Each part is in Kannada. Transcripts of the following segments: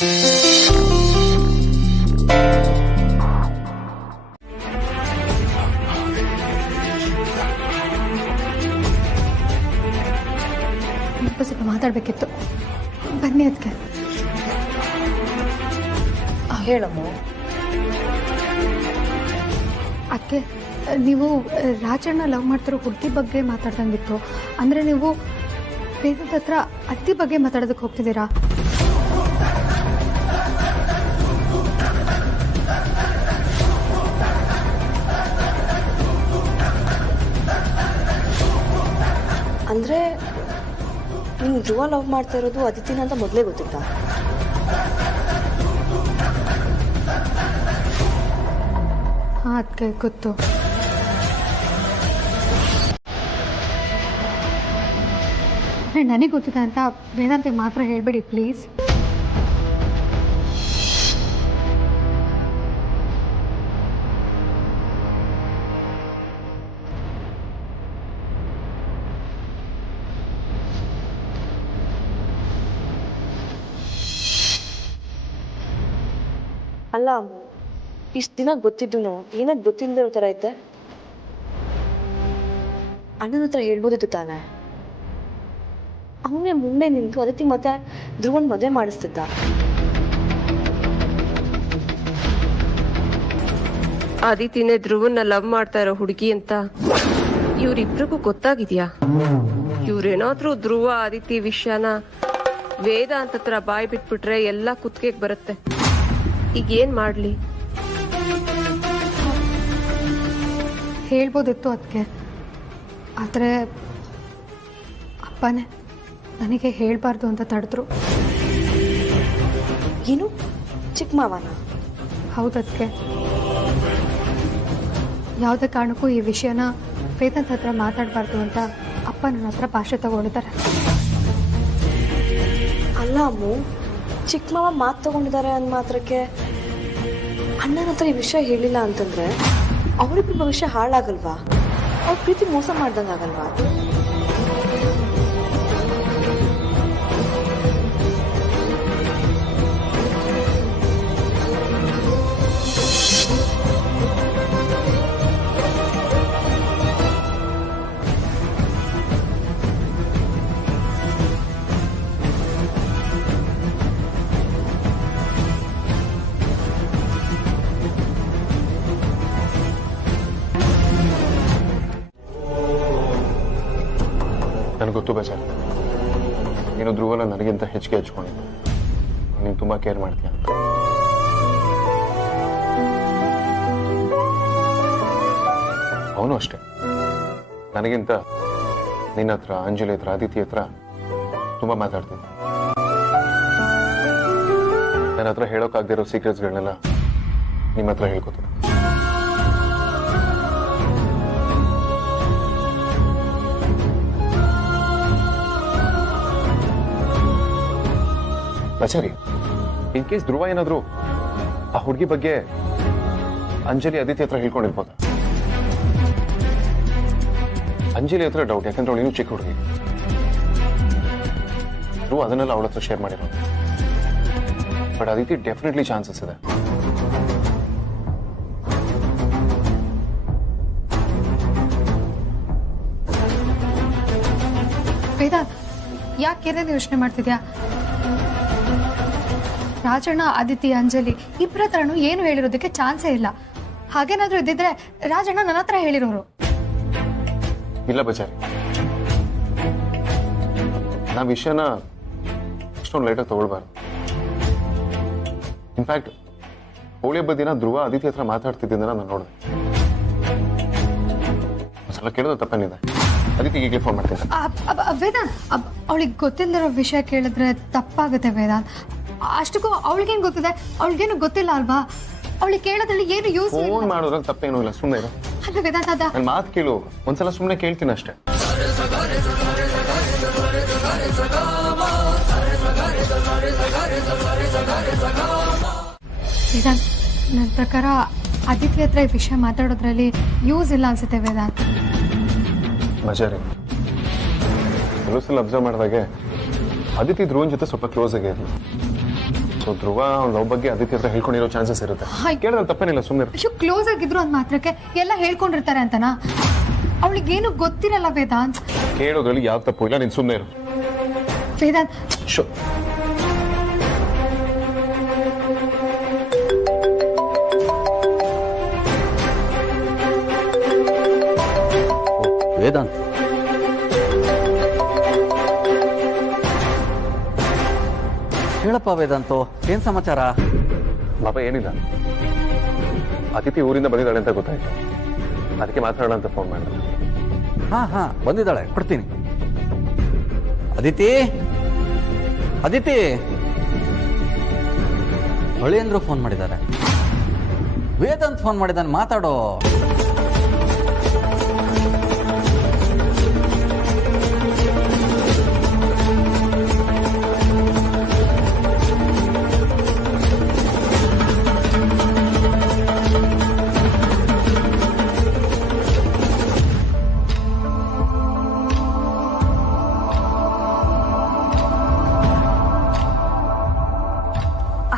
ಸ್ವಲ್ಪ ಮಾತಾಡಬೇಕಿತ್ತು, ಬನ್ನಿ ಅದಕ್ಕೆ. ಹೇಳಮ್ಮ. ಅದಕ್ಕೆ ನೀವು ರಾಜಣ್ಣ ಲವ್ ಮಾಡ್ತಿರೋ ಹುಡುಗಿ ಬಗ್ಗೆ ಮಾತಾಡ್ದಂಗಿತ್ತು. ಅಂದರೆ ನೀವು ವೇದದ ಹತ್ರ ಅತ್ತಿ ಬಗ್ಗೆ ಮಾತಾಡೋದಕ್ಕೆ ಹೋಗ್ತಿದ್ದೀರಾ? ಅಂದರೆ ನಿಮ್ಗೆ ಧ್ರುವ ಲವ್ ಮಾಡ್ತಾ ಇರೋದು ಅದಿತಿನ ಅಂತ ಮೊದಲೇ ಗೊತ್ತಿತ್ತಾ? ಹಾಂ, ಅದಕ್ಕೆ ಗೊತ್ತು. ನನಗೆ ಗೊತ್ತಿದೆ ಅಂತ ವೇದಾಂತಿಗೆ ಮಾತ್ರ ಹೇಳ್ಬೇಡಿ ಪ್ಲೀಸ್. ಅಲ್ಲ, ಇಷ್ಟು ದಿನ ಗೊತ್ತಿದ್ದು ಏನಕ್ಕೆ ಗೊತ್ತಿಲ್ಲದೆ ಇರೋ ಥರ ಐತೆ? ಅಣ್ಣನ ಹತ್ರ ಹೇಳ್ಬೋದಿತ್ತು ತಾನೆ. ಅವನೇ ಮುಂದೆ ನಿಂತು ಅದಕ್ಕೆ ಮತ್ತೆ ಧ್ರುವನ್ ಮದುವೆ ಮಾಡಿಸ್ತಿದ್ದ. ಆದಿತಿನೇ ಧ್ರುವನ್ನ ಲವ್ ಮಾಡ್ತಾ ಇರೋ ಹುಡುಗಿ ಅಂತ ಇವ್ರಿಬ್ರಿಗೂ ಗೊತ್ತಾಗಿದ್ಯಾ? ಇವ್ರೇನಾದ್ರೂ ಧ್ರುವ ಆದಿತಿ ವಿಷಯನ ವೇದಾಂತ ಹತ್ರ ಬಾಯಿ ಬಿಟ್ಬಿಟ್ರೆ ಎಲ್ಲ ಕುತ್ತಿಗೆಗೆ ಬರುತ್ತೆ. ಈಗ ಏನ್ ಮಾಡ್ಲಿ? ಹೇಳ್ಬೋದಿತ್ತು ಅದಕ್ಕೆ, ಆದರೆ ಅಪ್ಪನೇ ನನಗೆ ಹೇಳಬಾರ್ದು ಅಂತ ತಡೆದ್ರು. ಏನು, ಚಿಕ್ಕ ಮಾವನ? ಹೌದಕ್ಕೆ ಯಾವುದೇ ಕಾರಣಕ್ಕೂ ಈ ವಿಷಯನ ವೇದಾಂತ ಹತ್ರ ಮಾತಾಡಬಾರ್ದು ಅಂತ ಅಪ್ಪ ನನ್ನ ಹತ್ರ ಭಾಷೆ ತಗೊಂಡಿದ್ದಾರೆ. ಅಲ್ಲ ಅಮ್ಮು, ಚಿಕ್ಕ ಮಾವ ಮಾತು ತಗೊಂಡಿದ್ದಾರೆ ಅಂದ ಮಾತ್ರಕ್ಕೆ ಅಣ್ಣನ ಹತ್ರ ಈ ವಿಷಯ ಹೇಳಿಲ್ಲ ಅಂತಂದ್ರೆ ಅವರಿಬ್ಬರ ಭವಿಷ್ಯ ಹಾಳಾಗಲ್ವಾ? ಅವ್ರ ಪ್ರೀತಿ ಮೋಸ ಮಾಡ್ದಂಗಾಗಲ್ವಾ? ನನಗೆ ಗೊತ್ತು ಬೇಜಾರು, ನೀನು ಧ್ರುವನ ನನಗಿಂತ ಹೆಚ್ಚಿಗೆ ಹಚ್ಕೊಂಡಿದ್ದು. ನೀನು ತುಂಬ ಕೇರ್ ಮಾಡ್ತೀಯ ಅಂತ. ಅವನು ಅಷ್ಟೇ, ನನಗಿಂತ ನಿನ್ನ ಹತ್ರ, ಅಂಜಲಿ ಹತ್ರ, ಆದಿತಿ ಹತ್ರ ತುಂಬ ಮಾತಾಡ್ತಿದ್ದ. ನನ್ನ ಹತ್ರ ಹೇಳೋಕ್ಕಾಗದಿರೋ ಸೀಕ್ರೆಟ್ಸ್ಗಳನ್ನೆಲ್ಲ ನಿಮ್ಮ ಹತ್ರ ಹೇಳ್ಕೊತೀನಿ. ಬಚಾರಿ, ಇನ್ ಕೇಸ್ ಧ್ರುವ ಏನಾದ್ರು ಆ ಹುಡುಗಿ ಬಗ್ಗೆ ಅಂಜಲಿ ಆದಿತ್ಯ ಹತ್ರ ಹೇಳ್ಕೊಂಡಿರ್ಬೋದ? ಅಂಜಲಿ ಹತ್ರ ಡೌಟ್, ಯಾಕಂದ್ರೆ ಅವಳು ಇನ್ನೂ ಚಿಕ್ಕ ಹುಡುಗಿ. ಧ್ರುವ ಅದನ್ನೆಲ್ಲ ಅವಳ ಹತ್ರ ಶೇರ್ ಮಾಡಿರೋ. ಬಟ್ ಆದಿತ್ಯ ಡೆಫಿನೆಟ್ಲಿ ಚಾನ್ಸಸ್ ಇದೆ. ವೇದಾಂತ್, ಯಾಕೆ ಯೋಚನೆ ಮಾಡ್ತಿದ್ಯಾ? ರಾಜಣ್ಣ, ಆದಿತಿ, ಅಂಜಲಿ ಇಬ್ಬರ ಹತ್ರನೂ ಏನು ಹೇಳಿರೋದಕ್ಕೆ ಚಾನ್ಸೇ ಇಲ್ಲ. ಹಾಗೇನಾದ್ರೂ ಇದ್ದಿದ್ರೆ ರಾಜಣ್ಣ ನನ್ನ ಹತ್ರ ಹೇಳಿರೋರು. ಇಲ್ಲ ಬಚಾರಿ, ನಾ ವಿಷಯನ ಅಷ್ಟೊಂದು ಲೈಟಾಗಿ ತಗೊಳ್ಬಾರ್ದು. ಇನ್ಫ್ಯಾಕ್ಟ್ ಹೋಳಿ ಹಬ್ಬದ ದಿನ ಧ್ರುವ ಆದಿತಿ ಹತ್ರ ಮಾತಾಡ್ತಿದ್ದ ನಾನು ನೋಡಿದೆ. ಒಂದ್ಸಲ ಕೇಳೋದು ತಪ್ಪೇನಿದೆ. ಅದಕ್ಕೆ ಈಗಲೇ ಫೋನ್ ಮಾಡ್ತೀನಿ. ವೇದಾಂತ್, ಅವಳಿಗೆ ಗೊತ್ತಿಲ್ಲದಿರೋ ವಿಷಯ ಕೇಳಿದ್ರೆ ತಪ್ಪಾಗುತ್ತೆ ವೇದಾಂತ್. ಅಷ್ಟಕ್ಕೂ ಅವಳಿಗೇನು ಗೊತ್ತಿದೆ? ಅವಳಿಗೇನು ಗೊತ್ತಿಲ್ಲ ಅಲ್ವಾ? ಅವಳಿಗೆ ಕೇಳೋದ್ರಲ್ಲಿ ಏನು ಯೂಸ್? ಫೋನ್ ಮಾಡೋದ್ರಲ್ಲಿ ತಪ್ಪೇನೂ ಇಲ್ಲ, ಸುಮ್ಮನೆ ಇರು. ಅಲ್ಲ ವೇದಾಂತ್, ನನ್ನ ಮಾತು ಕೇಳು. ಒಂದ್ಸಲ ಸುಮ್ಮನೆ ಕೇಳ್ತೀನಿ ಅಷ್ಟೇ. ವೇದಾಂತ್, ನನ್ನ ಪ್ರಕಾರ ಆದಿತ್ಯ ಹತ್ರ ಈ ವಿಷಯ ಮಾತಾಡೋದ್ರಲ್ಲಿ ಯೂಸ್ ಇಲ್ಲ ಅನ್ಸುತ್ತೆ ವೇದಾಂತ್. ಮಜಾರಿ, ಕೆಲವು ಸಲ ಅಬ್ಸರ್ವ್ ಮಾಡಿದಾಗೆ ಆದಿತ್ಯ ಧ್ರುವನ್ ಜೊತೆ ಸ್ವಲ್ಪ ಕ್ಲೋಸ್ ಆಗಿರಲಿ. ಸೊ ಸೊ ಧ್ರುವ ಲವ್ ಬಗ್ಗೆ ಆದಿತ್ಯ ಹತ್ರ ಹೇಳ್ಕೊಂಡಿರೋ ಚಾನ್ಸಸ್ ಇರುತ್ತೆ. ಹಾಯ್. ಕೇಳಿದ್ರೆ ತಪ್ಪೇನಿಲ್ಲ, ಸುಮ್ಮನೆ. ಅಯ್ಯೋ, ಕ್ಲೋಸ್ ಆಗಿದ್ರು ಅಂದ್ ಮಾತ್ರಕ್ಕೆ ಎಲ್ಲ ಹೇಳ್ಕೊಂಡಿರ್ತಾರೆ ಅಂತನಾ? ಅವಳಿಗೇನು ಗೊತ್ತಿರಲ್ಲ ವೇದಾಂತ್. ಕೇಳೋದ್ರಲ್ಲಿ ಯಾವ ತಪ್ಪು ಇಲ್ಲ, ನೀನು ಸುಮ್ಮನೆ ಇರು. ವೇದಾಂತ್, ಶೋ. ವೇದಾಂತ್, ಹೇಳಪ್ಪ ವೇದಾಂತು, ಏನ್ ಸಮಾಚಾರ? ಪಾಪ ಏನಿಲ್ಲ, ಅತಿಥಿ ಊರಿಂದ ಬಂದಿದ್ದಾಳೆ ಅಂತ ಗೊತ್ತಾಯ್ತು, ಅದಕ್ಕೆ ಮಾತಾಡೋಣ ಅಂತ ಫೋನ್ ಮಾಡಿದೆ. ಹಾ ಬಂದಿದ್ದಾಳೆ, ಕೊಡ್ತೀನಿ. ಅದಿತಿ, ಅದಿತಿ, ಹೊಳೆಯಂದ್ರು ಫೋನ್ ಮಾಡಿದ್ದಾರೆ. ವೇದಾಂತ್ ಫೋನ್ ಮಾಡಿದ್ದಾನೆ, ಮಾತಾಡೋ.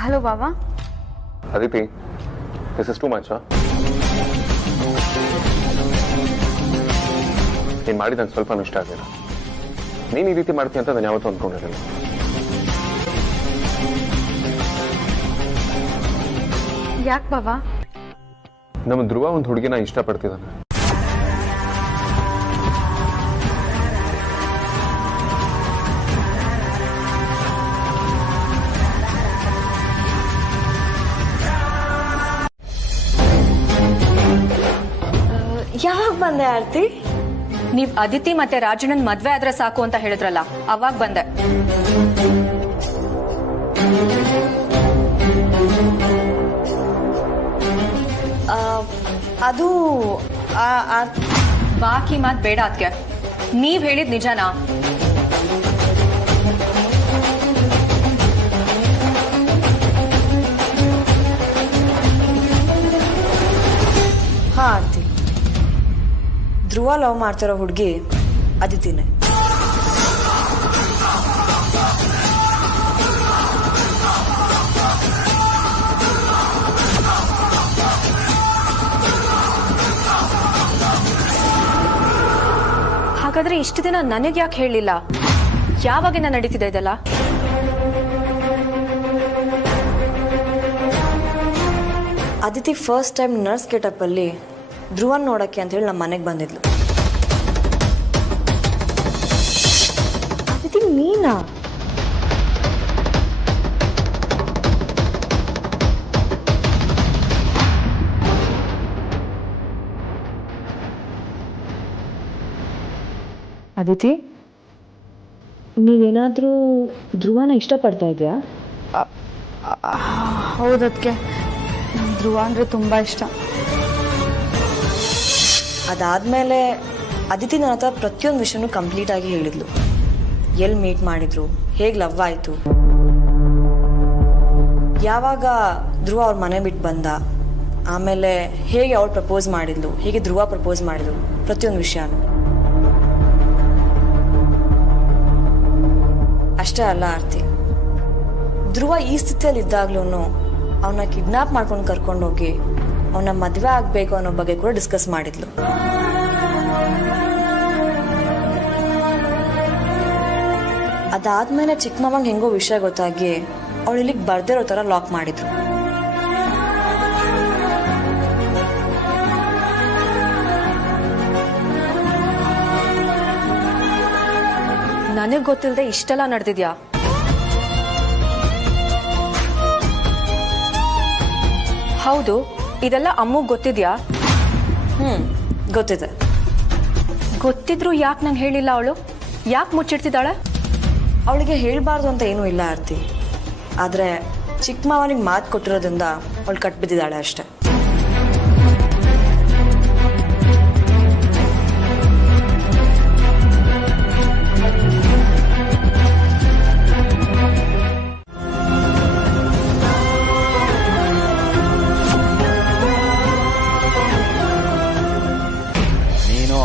Hello Baba. Aditi, this is too much. ನೀನು ಮಾಡಿದಂಗೆ ಸ್ವಲ್ಪ ಇಷ್ಟ ಆಗಿಲ್ಲ. ನೀನು ಈ ರೀತಿ ಮಾಡ್ತೀಯ ಅಂತ ನಾನು ಯಾವತ್ತೂ ಅಂದ್ಕೊಂಡಿರಲಿಲ್ಲ. ಯಾಕೆ ಬಾಬಾ? ನಮ್ಮ ಧ್ರುವ ಒಂದು ಹುಡುಗಿನ ಇಷ್ಟಪಡ್ತಿದ್ದಾನೆ. ಯಾವಾಗ ಬಂದೆ ಆರ್ತಿ? ನೀವ್ ಅದಿತಿ ಮತ್ತೆ ರಾಜಣ್ಣನ್ ಮದ್ವೆ ಆದ್ರೆ ಸಾಕು ಅಂತ ಹೇಳಿದ್ರಲ್ಲ, ಅವಾಗ ಬಂದೆ. ಅದು ಬಾಕಿ ಮಾತ್ ಬೇಡ ಅದ್ಕೆ. ನೀವ್ ಹೇಳಿದ್ ನಿಜನಾ? ಹಾ ಆರ್ತಿ, ಧ್ರುವ ಲವ್ ಮಾಡ್ತಿರೋ ಹುಡುಗಿ ಅದಿತಿನೇ. ಹಾಗಾದ್ರೆ ಇಷ್ಟು ದಿನ ನನಗೆ ಯಾಕೆ ಹೇಳಿಲ್ಲ? ಯಾವಾಗಿಂದ ನಡೀತಿದೆ ಇದೆಲ್ಲ? Aditi first time nurse getup ಅಲ್ಲಿ ಧ್ರುವನ್ ನೋಡಕ್ಕೆ ಅಂತ ಹೇಳಿ ನಮ್ಮ ಮನೆಗೆ ಬಂದಿದ್ಲು. ಅದಿತಿ ನೀನಾ? ಅದಿತಿ, ನೀವೇನಾದರೂ ಧ್ರುವನ ಇಷ್ಟಪಡ್ತಾ ಇದೆಯಾ? ಹೌದದ್ಕೆ ಧ್ರುವ ಅಂದ್ರೆ ತುಂಬಾ ಇಷ್ಟ. ಅದಾದ್ಮೇಲೆ ಅದಿತಿ ನನ್ನ ಹತ್ರ ಪ್ರತಿಯೊಂದು ವಿಷಯನೂ ಕಂಪ್ಲೀಟ್ ಆಗಿ ಹೇಳಿದ್ಲು. ಎಲ್ಲಿ ಮೀಟ್ ಮಾಡಿದ್ರು, ಹೇಗೆ ಲವ್ ಆಯಿತು, ಯಾವಾಗ ಧ್ರುವ ಅವ್ರ ಮನೆ ಬಿಟ್ಟು ಬಂದ, ಆಮೇಲೆ ಹೇಗೆ ಅವಳು ಪ್ರಪೋಸ್ ಮಾಡಿದ್ಲು, ಹೇಗೆ ಧ್ರುವ ಪ್ರಪೋಸ್ ಮಾಡಿದ್ಲು, ಪ್ರತಿಯೊಂದು ವಿಷಯನೂ. ಅಷ್ಟೇ ಅಲ್ಲ ಆರ್ತಿ, ಧ್ರುವ ಈ ಸ್ಥಿತಿಯಲ್ಲಿ ಇದ್ದಾಗ್ಲೂ ಅವನ್ನ ಕಿಡ್ನಾಪ್ ಮಾಡ್ಕೊಂಡು ಕರ್ಕೊಂಡೋಗಿ ಅವನ ಮದುವೆ ಆಗಬೇಕು ಅನ್ನೋ ಬಗ್ಗೆ ಕೂಡ ಡಿಸ್ಕಸ್ ಮಾಡಿದ್ಲು. ಅದಾದ್ಮೇಲೆ ಚಿಕ್ಕ ಮಾವಂಗೆ ಹೆಂಗೋ ವಿಷಯ ಗೊತ್ತಾಗಿ ಅವಳು ಇಲ್ಲಿಗೆ ಬರ್ದಿರೋ ಥರ ಲಾಕ್ ಮಾಡಿದ್ರು. ನನಗ್ ಗೊತ್ತಿಲ್ಲದೆ ಇಷ್ಟೆಲ್ಲ ನಡೆದಿದ್ಯಾ? ಹೌದು, ಇದೆಲ್ಲ ಅಮ್ಮಗ್ ಗೊತ್ತಿದ್ಯಾ? ಗೊತ್ತಿದೆ. ಗೊತ್ತಿದ್ರು ಯಾಕೆ ನಂಗೆ ಹೇಳಿಲ್ಲ ಅವಳು? ಯಾಕೆ ಮುಚ್ಚಿಡ್ತಿದ್ದಾಳೆ? ಅವಳಿಗೆ ಹೇಳ್ಬಾರ್ದು ಅಂತ ಏನೂ ಇಲ್ಲ ಆರ್ತಿ, ಆದ್ರೆ ಚಿಕ್ಕ ಮಾವನಿಗೆ ಮಾತು ಕೊಟ್ಟಿರೋದ್ರಿಂದ ಅವಳು ಕಟ್ಬಿದ್ದಿದ್ದಾಳೆ ಅಷ್ಟೆ.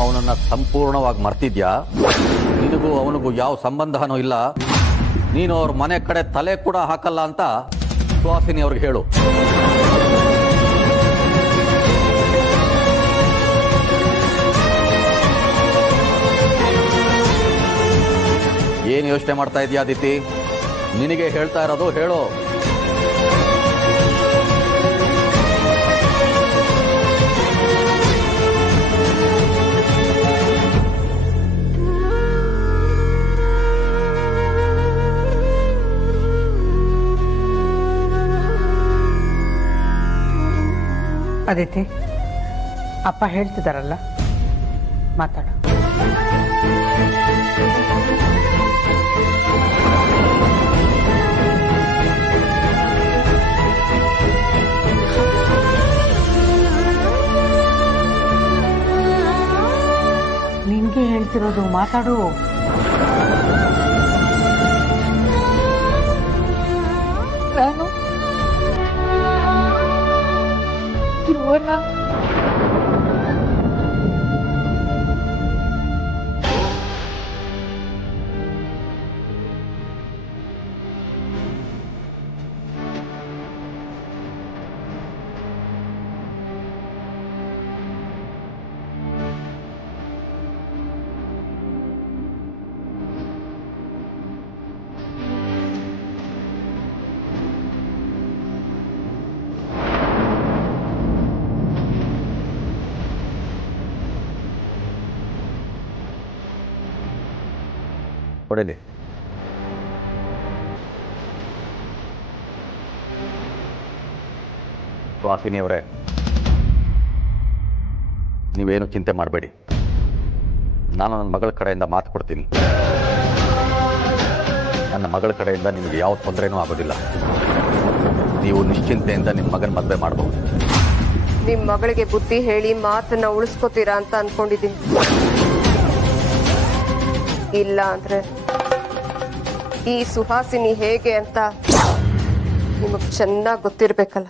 ಅವನನ್ನ ಸಂಪೂರ್ಣವಾಗಿ ಮರ್ತಿದ್ಯಾ? ನಿನಗೂ ಅವನಿಗೂ ಯಾವ ಸಂಬಂಧನೂ ಇಲ್ಲ, ನೀನು ಅವ್ರ ಮನೆ ಕಡೆ ತಲೆ ಕೂಡ ಹಾಕಲ್ಲ ಅಂತ ಸುಹಾಸಿನಿ ಅವ್ರಿಗೆ ಹೇಳು. ಏನು ಯೋಚನೆ ಮಾಡ್ತಾ ಇದೀಯಾ ಅದಿತಿ? ನಿನಗೆ ಹೇಳ್ತಾ ಇರೋದು, ಹೇಳು. ಅದಿತಿ, ಅಪ್ಪ ಹೇಳ್ತಿದಾರಲ್ಲ, ಮಾತಾಡು. ನಿನ್ಗೆ ಹೇಳ್ತಿರೋದು, ಮಾತಾಡು. ನಾನು ಇವನ್ನ ಕೊಡಲಿ. ಸುಹಾಸಿನಿ ಅವರೇ, ನೀವೇನು ಚಿಂತೆ ಮಾಡಬೇಡಿ. ನಾನು ನನ್ನ ಮಗಳ ಕಡೆಯಿಂದ ಮಾತು ಕೊಡ್ತೀನಿ. ನನ್ನ ಮಗಳ ಕಡೆಯಿಂದ ನಿಮಗೆ ಯಾವ ತೊಂದರೆನೂ ಆಗೋದಿಲ್ಲ. ನೀವು ನಿಶ್ಚಿಂತೆಯಿಂದ ನಿಮ್ಮ ಮಗನ ಮದುವೆ ಮಾಡಬಹುದು. ನಿಮ್ ಮಗಳಿಗೆ ಬುದ್ಧಿ ಹೇಳಿ ಮಾತನ್ನ ಉಳಿಸ್ಕೋತೀರಾ ಅಂತ ಅನ್ಕೊಂಡಿದ್ದೀನಿ. ಇಲ್ಲ ಅಂದ್ರೆ ಈ ಸುಹಾಸಿನಿ ಹೇಗೆ ಅಂತ ನಿಮಗ್ ಚೆನ್ನಾಗಿ ಗೊತ್ತಿರ್ಬೇಕಲ್ಲ.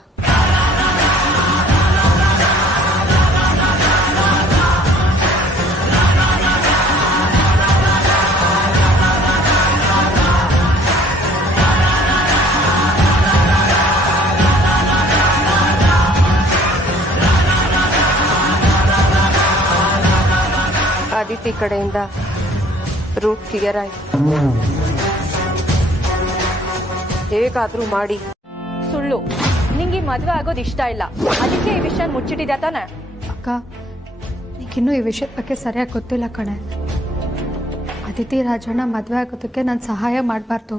ಅದಿತಿ ಕಡೆಯಿಂದ ರೂಟ್ ಕ್ಲಿಯರ್ ಆಯ್ತು. ಹೇಗಾದ್ರೂ ಮಾಡಿ. ಸುಳ್ಳು. ನಿಂಗೆ ಮದ್ವೆ ಆಗೋದು ಇಷ್ಟ ಇಲ್ಲ, ಅದಕ್ಕೆ ಈ ವಿಷಯ ಮುಚ್ಚಿಟ್ಟಿದ್ಯಾ ತಾನೆ? ಅಕ್ಕ, ಈಗಿನ್ನೂ ಈ ವಿಷಯದ ಬಗ್ಗೆ ಸರಿಯಾಗಿ ಗೊತ್ತಿಲ್ಲ ಕಣೆ. ಅದಿತಿ ರಾಜಣ್ಣ ಮದುವೆ ಆಗೋದಕ್ಕೆ ನಾನು ಸಹಾಯ ಮಾಡಬಾರ್ದು,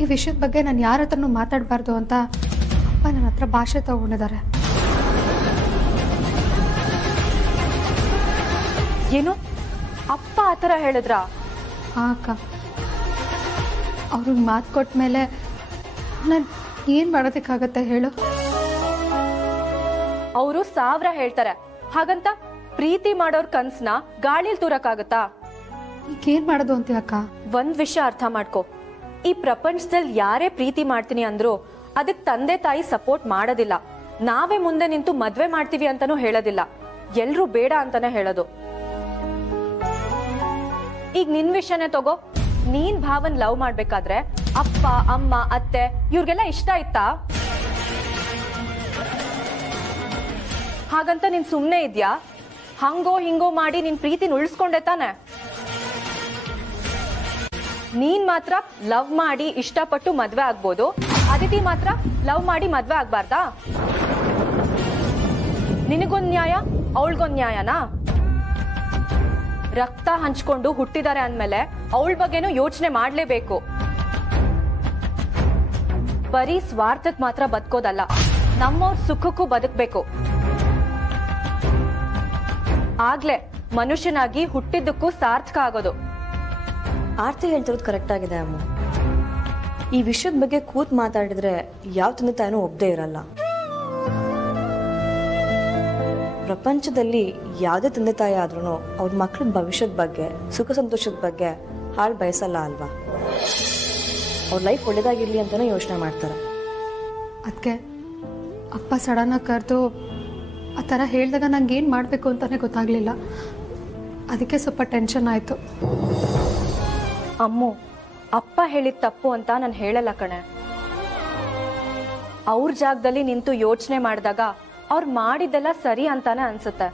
ಈ ವಿಷಯದ ಬಗ್ಗೆ ನಾನು ಯಾರ ಹತ್ರನೂ ಮಾತಾಡಬಾರ್ದು ಅಂತ ಅಪ್ಪ ನನ್ನ ಹತ್ರ ಭಾಷೆ ತಗೊಂಡಿದ್ದಾರೆ. ಏನು ಅಪ್ಪ ಆ ಥರ ಹೇಳಿದ್ರಾ? ಹಾಂ ಅಕ್ಕ, ಅವ್ರಿಗೆ ಮಾತು ಕೊಟ್ಟ ಮೇಲೆ ನಾನು ಏನು ಮಾಡೋದಕ್ಕಾಗತ್ತೆ ಹೇಳು? ಅವರು 1000 ಹೇಳ್ತಾರೆ, ಹಾಗಂತ ಪ್ರೀತಿ ಮಾಡೋರ್ ಕನ್ಸ್ನ ಗಾಳಿಲ್ ತೂರಕ್ಕಾಗತ್ತಾ? ಈಗೇನು ಮಾಡೋದು ಅಂತೀಯ ಅಕ್ಕ? ಒಂದ್ ವಿಷಯ ಅರ್ಥ ಮಾಡ್ಕೊ, ಈ ಪ್ರಪಂಚದಲ್ಲಿ ಯಾರೇ ಪ್ರೀತಿ ಮಾಡ್ತೀನಿ ಅಂದ್ರು ಅದಕ್ ತಂದೆ ತಾಯಿ ಸಪೋರ್ಟ್ ಮಾಡೋದಿಲ್ಲ. ನಾವೇ ಮುಂದೆ ನಿಂತು ಮದ್ವೆ ಮಾಡ್ತೀವಿ ಅಂತಾನೂ ಹೇಳೋದಿಲ್ಲ, ಎಲ್ರೂ ಬೇಡ ಅಂತಾನೆ ಹೇಳೋದು. ಈಗ ನಿನ್ ವಿಷಯನೇ ತಗೋ. ನೀನ್ ಭಾವನ್ ಲವ್ ಮಾಡ್ಬೇಕಾದ್ರೆ ಅಪ್ಪ ಅಮ್ಮ ಅತ್ತೆ ಇವ್ರಿಗೆಲ್ಲ ಇಷ್ಟ ಇತ್ತಾ? ಹಾಗಂತ ನೀನ್ ಸುಮ್ನೆ ಇದ್ಯಾ? ಹಂಗೋ ಹಿಂಗೋ ಮಾಡಿ ನಿನ್ ಪ್ರೀತಿನ ಉಳಿಸ್ಕೊಂಡೆ ತಾನೆ? ನೀನ್ ಮಾತ್ರ ಲವ್ ಮಾಡಿ ಇಷ್ಟಪಟ್ಟು ಮದ್ವೆ ಆಗ್ಬೋದು, ಅದಿತಿ ಮಾತ್ರ ಲವ್ ಮಾಡಿ ಮದ್ವೆ ಆಗ್ಬಾರ್ದಾ? ನಿನಗೊಂದ್ ನ್ಯಾಯ, ಅವಳಿಗೊಂದ್ ನ್ಯಾಯನಾ? ರಕ್ತ ಹಂಚ್ಕೊಂಡು ಹುಟ್ಟಿದ್ದಾರೆ ಅಂದ್ಮೇಲೆ ಅವಳ ಬಗ್ಗೆನೂ ಯೋಚನೆ ಮಾಡ್ಲೇಬೇಕು. ಬರೀ ಸ್ವಾರ್ಥಕ್ ಮಾತ್ರ ಬದುಕೋದಲ್ಲ, ನಮ್ಮವ್ರ ಸುಖಕ್ಕೂ ಬದುಕಬೇಕು. ಆಗ್ಲೇ ಮನುಷ್ಯನಾಗಿ ಹುಟ್ಟಿದ್ದಕ್ಕೂ ಸಾರ್ಥಕ ಆಗೋದು. ಆರ್ತಿ ಹೇಳ್ತಿರೋದು ಕರೆಕ್ಟ್ ಆಗಿದೆ ಅಮ್ಮ. ಈ ವಿಷಯದ ಬಗ್ಗೆ ಕೂತ್ ಮಾತಾಡಿದ್ರೆ ಯಾವ ತಂದೆ ತಾಯಿನೂ ಒಪ್ಪದೇ ಇರಲ್ಲ. ಪ್ರಪಂಚದಲ್ಲಿ ಯಾವುದೇ ತಂದೆ ತಾಯಿ ಆದ್ರೂ ಅವ್ರ ಮಕ್ಕಳ ಭವಿಷ್ಯದ ಬಗ್ಗೆ, ಸುಖ ಸಂತೋಷದ ಬಗ್ಗೆ ಹಾಳು ಬಯಸಲ್ಲ ಅಲ್ವಾ? ಅವ್ರ ಲೈಫ್ ಒಳ್ಳೇದಾಗಿರ್ಲಿ ಅಂತಾನೆ ಯೋಚನೆ ಮಾಡ್ತಾರೆ. ಅದಕ್ಕೆ ಅಪ್ಪ ಸಡನ್ನಾಗಿ ಕರೆದು ಆ ಥರ ಹೇಳಿದಾಗ ನಂಗೆ ಏನು ಮಾಡಬೇಕು ಅಂತಲೇ ಗೊತ್ತಾಗಲಿಲ್ಲ. ಅದಕ್ಕೆ ಸ್ವಲ್ಪ ಟೆನ್ಷನ್ ಆಯಿತು. ಅಮ್ಮು, ಅಪ್ಪ ಹೇಳಿದ ತಪ್ಪು ಅಂತ ನಾನು ಹೇಳಲ್ಲ ಕಣೆ. ಅವ್ರ ಜಾಗದಲ್ಲಿ ನಿಂತು ಯೋಚನೆ ಮಾಡಿದಾಗ ಅವ್ರು ಮಾಡಿದ್ದೆಲ್ಲ ಸರಿ ಅಂತಾನೆ ಅನ್ಸುತ್ತೆ.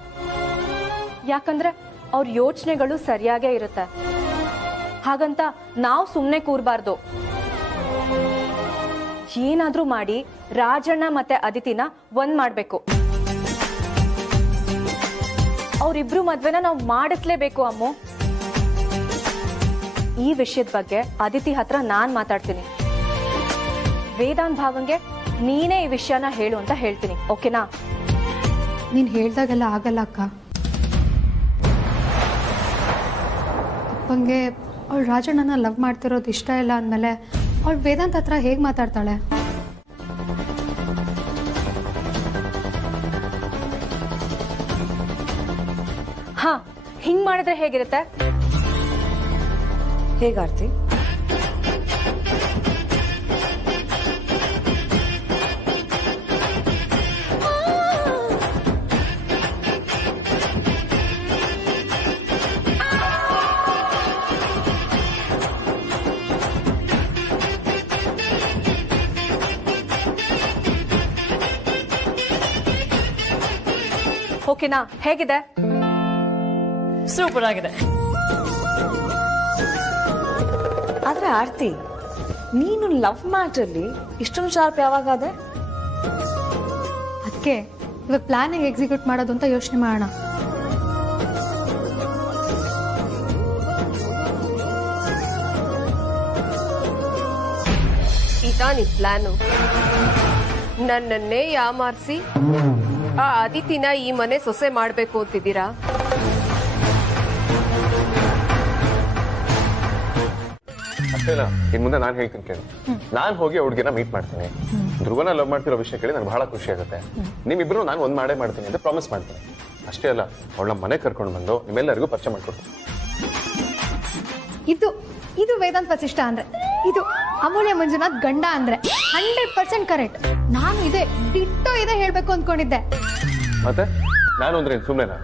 ಯಾಕಂದ್ರೆ ಅವ್ರ ಯೋಚನೆಗಳು ಸರಿಯಾಗೇ ಇರುತ್ತೆ. ಹಾಗಂತ ನಾವು ಸುಮ್ಮನೆ ಕೂರ್ಬಾರ್ದು. ಏನಾದ್ರೂ ಮಾಡಿ ರಾಜಣ್ಣ ಮತ್ತೆ ಅದಿತಿನ ಒಂದ್ ಮಾಡ್ಬೇಕು. ಅವ್ರಿಬ್ರು ಮದ್ವೆನ ನಾವು ಮಾಡಿಸ್ಲೇಬೇಕು ಅಮ್ಮು. ಈ ವಿಷಯದ ಬಗ್ಗೆ ಅದಿತಿ ಹತ್ರ ನಾನ್ ಮಾತಾಡ್ತೀನಿ. ವೇದಾಂತ್ ಭಾವಂಗೆ ನೀನೇ ಈ ವಿಷಯನ ಹೇಳು ಅಂತ ಹೇಳ್ತೀನಿ, ಓಕೆನಾ? ನೀನು ಹೇಳ್ದಾಗೆಲ್ಲ ಆಗಲ್ಲ ಅಕ್ಕ. ಅಪ್ಪಂಗೆ ಅವಳು ರಾಜಣ್ಣನ ಲವ್ ಮಾಡ್ತಿರೋದು ಇಷ್ಟ ಇಲ್ಲ ಅಂದಮೇಲೆ ಅವಳು ವೇದಾಂತ್ ಹತ್ರ ಹೇಗೆ ಮಾತಾಡ್ತಾಳೆ? ಹಾ, ಹಿಂಗ್ ಮಾಡಿದ್ರೆ ಹೇಗಿರುತ್ತೆ? ಹೇಗಾರ್ತಿ? ಓಕೆನಾ? ಹೇಗಿದೆ? ಸೂಪರ್ ಆಗಿದೆ. ಆದ್ರೆ ಆರ್ತಿ, ನೀನು ಲವ್ ಮ್ಯಾಟರ್ಲಿ ಇಷ್ಟೊಂದು ಶಾರ್ಪ್ ಯಾವಾಗಾದೆ? ಅದಕ್ಕೆ ಇವಾಗ ಪ್ಲಾನ್ ಹೇಗೆ ಎಕ್ಸಿಕ್ಯೂಟ್ ಮಾಡೋದು ಅಂತ ಯೋಚನೆ ಮಾಡೋಣ. ಇದಾ ನಿನ್ ಪ್ಲಾನು? ನನ್ನನ್ನೇ ಯಾಮಾರಿಸಿ ಆ ಅದಿತಿನ ಈ ಮನೆ ಸೊಸೆ ಮಾಡ್ಬೇಕು ಅಂತಿದ್ದೀರಾ? ಅಷ್ಟೇನಾ? ಇನ್ ಮುಂದೆ ನಾನು ಹೇಳ್ತೀನಿ ಕೇಳಿ. ನಾನು ಹೋಗಿ ಹುಡುಗಿನ ಮೀಟ್ ಮಾಡ್ತೀನಿ. ಧ್ರುವನ ಲವ್ ಮಾಡ್ತಿರೋ ವಿಷಯ ಕೇಳಿ ನನಗೆ ಬಹಳ ಖುಷಿ ಆಗುತ್ತೆ. ನಿಮ್ಮಿಬ್ರು ನಾನು ಒಂದ್ ಮಾಡೇ ಮಾಡ್ತೀನಿ ಅಂತ ಪ್ರಾಮಿಸ್ ಮಾಡ್ತೀನಿ. ಅಷ್ಟೇ ಅಲ್ಲ, ಅವಳ ಮನೆ ಕರ್ಕೊಂಡು ಬಂದು ನಿಮ್ಮೆಲ್ಲರಿಗೂ ಪರಿಚಯ ಮಾಡ್ಕೊಡ್ತೀನಿ. ಇದು ವೇದಾಂತ್ ವಸಿಷ್ಠ ಅಂದ್ರೆ, ಇದು ಅಮೂಲ್ಯ ಮಂಜುನಾಥ್ ಗಂಡ ಅಂದ್ರೆ 100% ಕರೆಕ್ಟ್. ನಾನು ಡಿಟ್ಟೋ ಇದೆ ಹೇಳ್ಬೇಕು ಅಂದ್ಕೊಂಡಿದ್ದೆ. ಮತ್ತೆ ನಾನು ಅಂದ್ರೆ ಸುಮ್ಮನೆನಾ?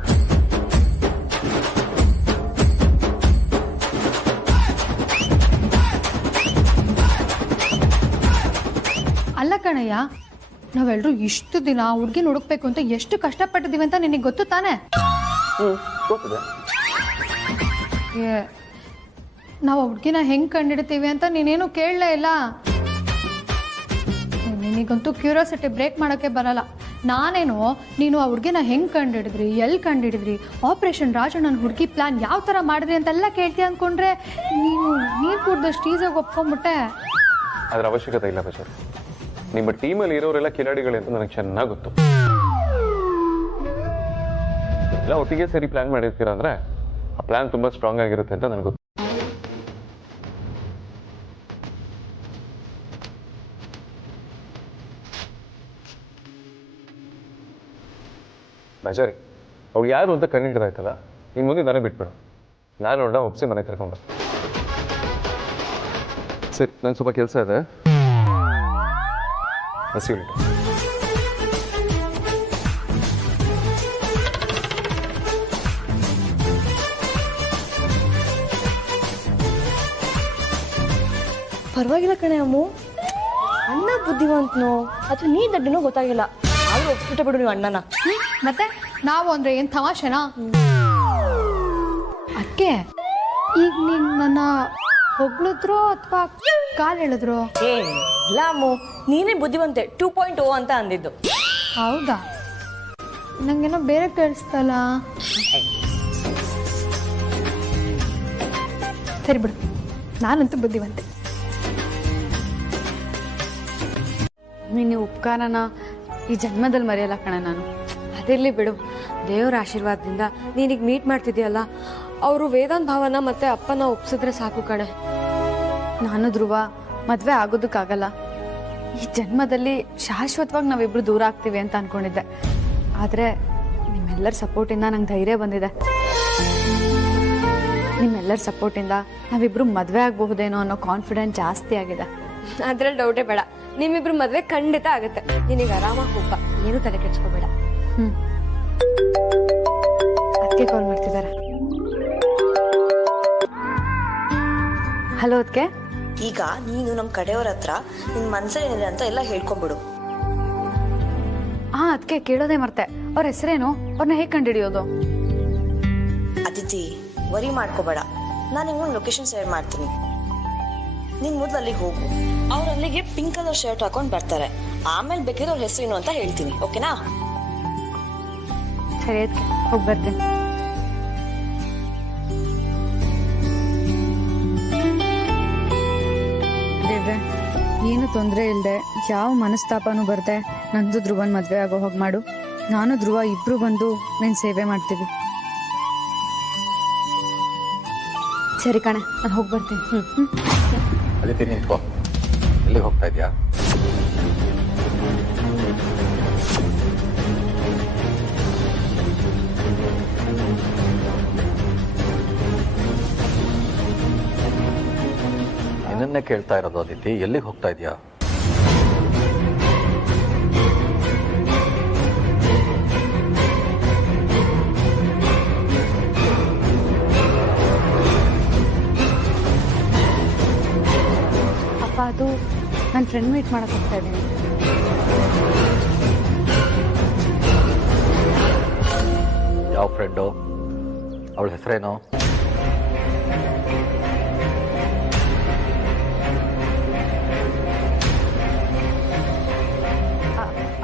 ಅಲ್ಲ ಕಣಯ್ಯ, ನಾವೆಲ್ಲರೂ ಇಷ್ಟು ದಿನ ಹುಡುಗಿನ ಹುಡುಕ್ಬೇಕು ಅಂತ ಎಷ್ಟು ಕಷ್ಟಪಟ್ಟಿದೀವಿ ಅಂತ ನಿನಗೆ ಗೊತ್ತು ತಾನೆ? ಗೊತ್ತಿದೆ. ನಾವು ಹುಡುಗಿನ ಹೆಂಗ್ ಕಂಡಿಡ್ತೀವಿ ಅಂತ ನೀನೇನು ಕೇಳಲೇ ಇಲ್ಲ. ನಿನಗಂತೂ ಕ್ಯೂರಿಯಾಸಿಟಿ ಬ್ರೇಕ್ ಮಾಡೋಕ್ಕೆ ಬರಲ್ಲ. ನಾನೇನು ನೀನು ಆ ಹುಡುಗಿನ ಹೆಂಗ್ ಕಂಡಿಡಿದ್ರಿ, ಎಲ್ಲಿ ಕಂಡಿಡಿದ್ರಿ, ಆಪರೇಷನ್ ರಾಜಣ್ಣನ ಹುಡುಗಿ ಪ್ಲಾನ್ ಯಾವ ಥರ ಮಾಡಿದ್ರಿ ಅಂತೆಲ್ಲ ಕೇಳ್ತೀಯ ಅಂದ್ಕೊಂಡ್ರೆ ನೀನು ಕುಡ್ದಷ್ಟು ಈಸಾಗಿ ಒಪ್ಕೊಂಡ್ಬಿಟ್ಟೆ. ಅದ್ರ ಅವಶ್ಯಕತೆ ಇಲ್ಲ ಬಜಾರ್. ನಿಮ್ಮ ಟೀಮಲ್ಲಿ ಇರೋರೆಲ್ಲ ಕಿಲಾಡಿಗಳು ಅಂತ ನನಗೆ ಚೆನ್ನಾಗಿ ಗೊತ್ತು. ಎಲ್ಲ ಒಟ್ಟಿಗೆ ಸೇರಿ ಪ್ಲಾನ್ ಮಾಡಿರ್ತೀರ ಅಂದ್ರೆ ಆ ಪ್ಲಾನ್ ತುಂಬಾ ಸ್ಟ್ರಾಂಗ್ ಆಗಿರುತ್ತೆ ಅಂತ ನನಗೆ ಗೊತ್ತು. ಬಜಾರಿ, ಅವ್ಳು ಯಾರು ಅಂತ ಕಂಡಿಡ್ದಾಯ್ತಲ್ಲ, ಇನ್ನು ಮುಂದೆ ನನಗೆ ಬಿಟ್ಬಿಡು. ನಾನು ನೋಡ ಒಪ್ಸಿ ಮನೆ ಕರ್ಕೊಂಡು ಸರಿ. ನಂಗೆ ಸ್ವಲ್ಪ ಕೆಲಸ ಇದೆ. ಹಸಿವಿಟ್ಟು ಪರವಾಗಿಲ್ಲ ಕಣೆ ಅಮ್ಮು. ಅಣ್ಣ ಬುದ್ಧಿವಂತನೋ ಅಥವಾ ನೀ ದಡ್ಡನೋ ಗೊತ್ತಾಗಿಲ್ಲ, ಆದ್ರೂ ಒಪ್ಪಿಬಿಟ್ಟೆ ಬಿಡು ನೀವು ಅಣ್ಣನ. ಮತ್ತೆ ನಾವು ಅಂದ್ರೆ ಏನ್ ತಮಾಷೆನಾ? ಅದಕ್ಕೆ ಈಗ ನೀನ್ ನನ್ನ ಹೊಗಳಿದ್ರೋ ಅಥವಾ ಕಾಲ್ ಹೇಳಿದ್ರು? ಇಲ್ಲ ಅಮ್ಮು, ನೀನೇ ಬುದ್ಧಿವಂತೆ 2.0 ಅಂತ ಅಂದಿದ್ದು. ಹೌದಾ? ನಂಗೇನೋ ಬೇರೆ ಕೇಳಿಸ್ತಲ್ಲ. ಸರಿ ಬಿಡು, ನಾನಂತೂ ಬುದ್ಧಿವಂತೆ. ನಿನ್ನ ಉಪಕಾರನ ಈ ಜನ್ಮದಲ್ಲಿ ಮರೆಯಲ್ಲ ಕಣ ನಾನು. ಅದಿರ್ಲಿ ಬಿಡು, ದೇವರ ಆಶೀರ್ವಾದದಿಂದ ನೀನೀಗ ಮೀಟ್ ಮಾಡ್ತಿದ್ಯಲ್ಲ, ಅವರು ವೇದಾಂತ್ ಭಾವನ ಮತ್ತೆ ಅಪ್ಪನ ಒಪ್ಸಿದ್ರೆ ಸಾಕು ಕಣೆ. ನಾನು ಧ್ರುವ ಮದ್ವೆ ಆಗೋದಕ್ಕಾಗಲ್ಲ. ಈ ಜನ್ಮದಲ್ಲಿ ಶಾಶ್ವತವಾಗಿ ನಾವಿಬ್ರು ದೂರ ಆಗ್ತೀವಿ ಅಂತ ಅನ್ಕೊಂಡಿದ್ದೆ. ಆದ್ರೆ ನಿಮ್ಮೆಲ್ಲರ ಸಪೋರ್ಟಿಂದ ನಂಗೆ ಧೈರ್ಯ ಬಂದಿದೆ. ನಿಮ್ಮೆಲ್ಲರ ಸಪೋರ್ಟಿಂದ ನಾವಿಬ್ರು ಮದ್ವೆ ಆಗಬಹುದೇನೋ ಅನ್ನೋ ಕಾನ್ಫಿಡೆನ್ಸ್ ಜಾಸ್ತಿ ಆಗಿದೆ. ಅದ್ರಲ್ಲಿ ಡೌಟೇ ಬೇಡ, ನಿಮ್ಮಿಬ್ರು ಮದ್ವೆ ಖಂಡಿತ ಆಗುತ್ತೆ. ನಿನಗೆ ಆರಾಮಾಗಿ ಹೋಗ, ಏನು ತಲೆ ಕೆಡ್ಸ್ಕೋಬೇಡ. ಅದಕ್ಕೆ ಕಾಲ್ ಮಾಡ್ತಿದ್ದಾರೆ. ಹಲೋ ಅದಕ್ಕೆ. ಈಗ ನೀನು ನಮ್ಮ ಕಡೆಯವ್ರ ಹತ್ರ ನಿನ್ ಮನ್ಸಲ್ಲಿ ಏನಿದೆ ಅಂತ ಎಲ್ಲ ಹೇಳ್ಕೊಂಡ್ಬಿಡು. ಅದಕ್ಕೆ ಕೇಳೋದೇ ಮರ್ತೆ. ಅವ್ರ ಹೆಸರೇನು? ಅವ್ರನ್ನ ಹೇಗೆ ಕಂಡುಹಿಡಿಯೋದು? ಅದಿತಿ, ವರಿ ಮಾಡ್ಕೋಬೇಡ. ನಾನು ನಿಮ್ಗೆ ಲೊಕೇಶನ್ ಶೇರ್ ಮಾಡ್ತೀನಿ. ನೀನ್ ಮೊದಲು ಅಲ್ಲಿಗೆ ಹೋಗು. ಅವ್ರು ಅಲ್ಲಿಗೆ ಪಿಂಕ್ ಕಲರ್ ಶರ್ಟ್ ಹಾಕೊಂಡು ಬರ್ತಾರೆ. ಆಮೇಲೆ ಬೇಕಿದ್ರೆ ಅವ್ರ ಹೆಸರೇನು ಅಂತ ಹೇಳ್ತೀನಿ. ಓಕೆನಾ? ಸರಿ, ಅದಕ್ಕೆ ಹೋಗಿ ಬರ್ತೀನಿ. ದೇವ್ರೆ, ಏನು ತೊಂದರೆ ಇಲ್ಲದೆ ಯಾವ ಮನಸ್ತಾಪನೂ ಬರ್ದೆ ನಂದು ಧ್ರುವನ್ ಮದ್ವೆ ಆಗೋ ಹೋಗಿ ಮಾಡು. ನಾನು ಧ್ರುವ ಇಬ್ರು ಬಂದು ನಿನ್ ಸೇವೆ ಮಾಡ್ತೀವಿ. ಸರಿ ಕಣೆ, ನಾನು ಹೋಗಿ ಬರ್ತೀನಿ. ಅದಿತಿ, ನಿಂತ್ಕೋ. ಎಲ್ಲಿಗೆ ಹೋಗ್ತಾ ಇದೆಯಾ? ನಿನ್ನನ್ನೇ ಕೇಳ್ತಾ ಇರೋದು ಅದಿತಿ, ಎಲ್ಲಿಗೆ ಹೋಗ್ತಾ ಇದೆಯಾ? ಅಪ್ಪ, ಅದು ನನ್ನ ಫ್ರೆಂಡ್ ಮೀಟ್ ಮಾಡಕ್ ಹೋಗ್ತಾ ಇದ್ದೀನಿ. ಯಾವ ಫ್ರೆಂಡು? ಅವಳ ಹೆಸರೇನು?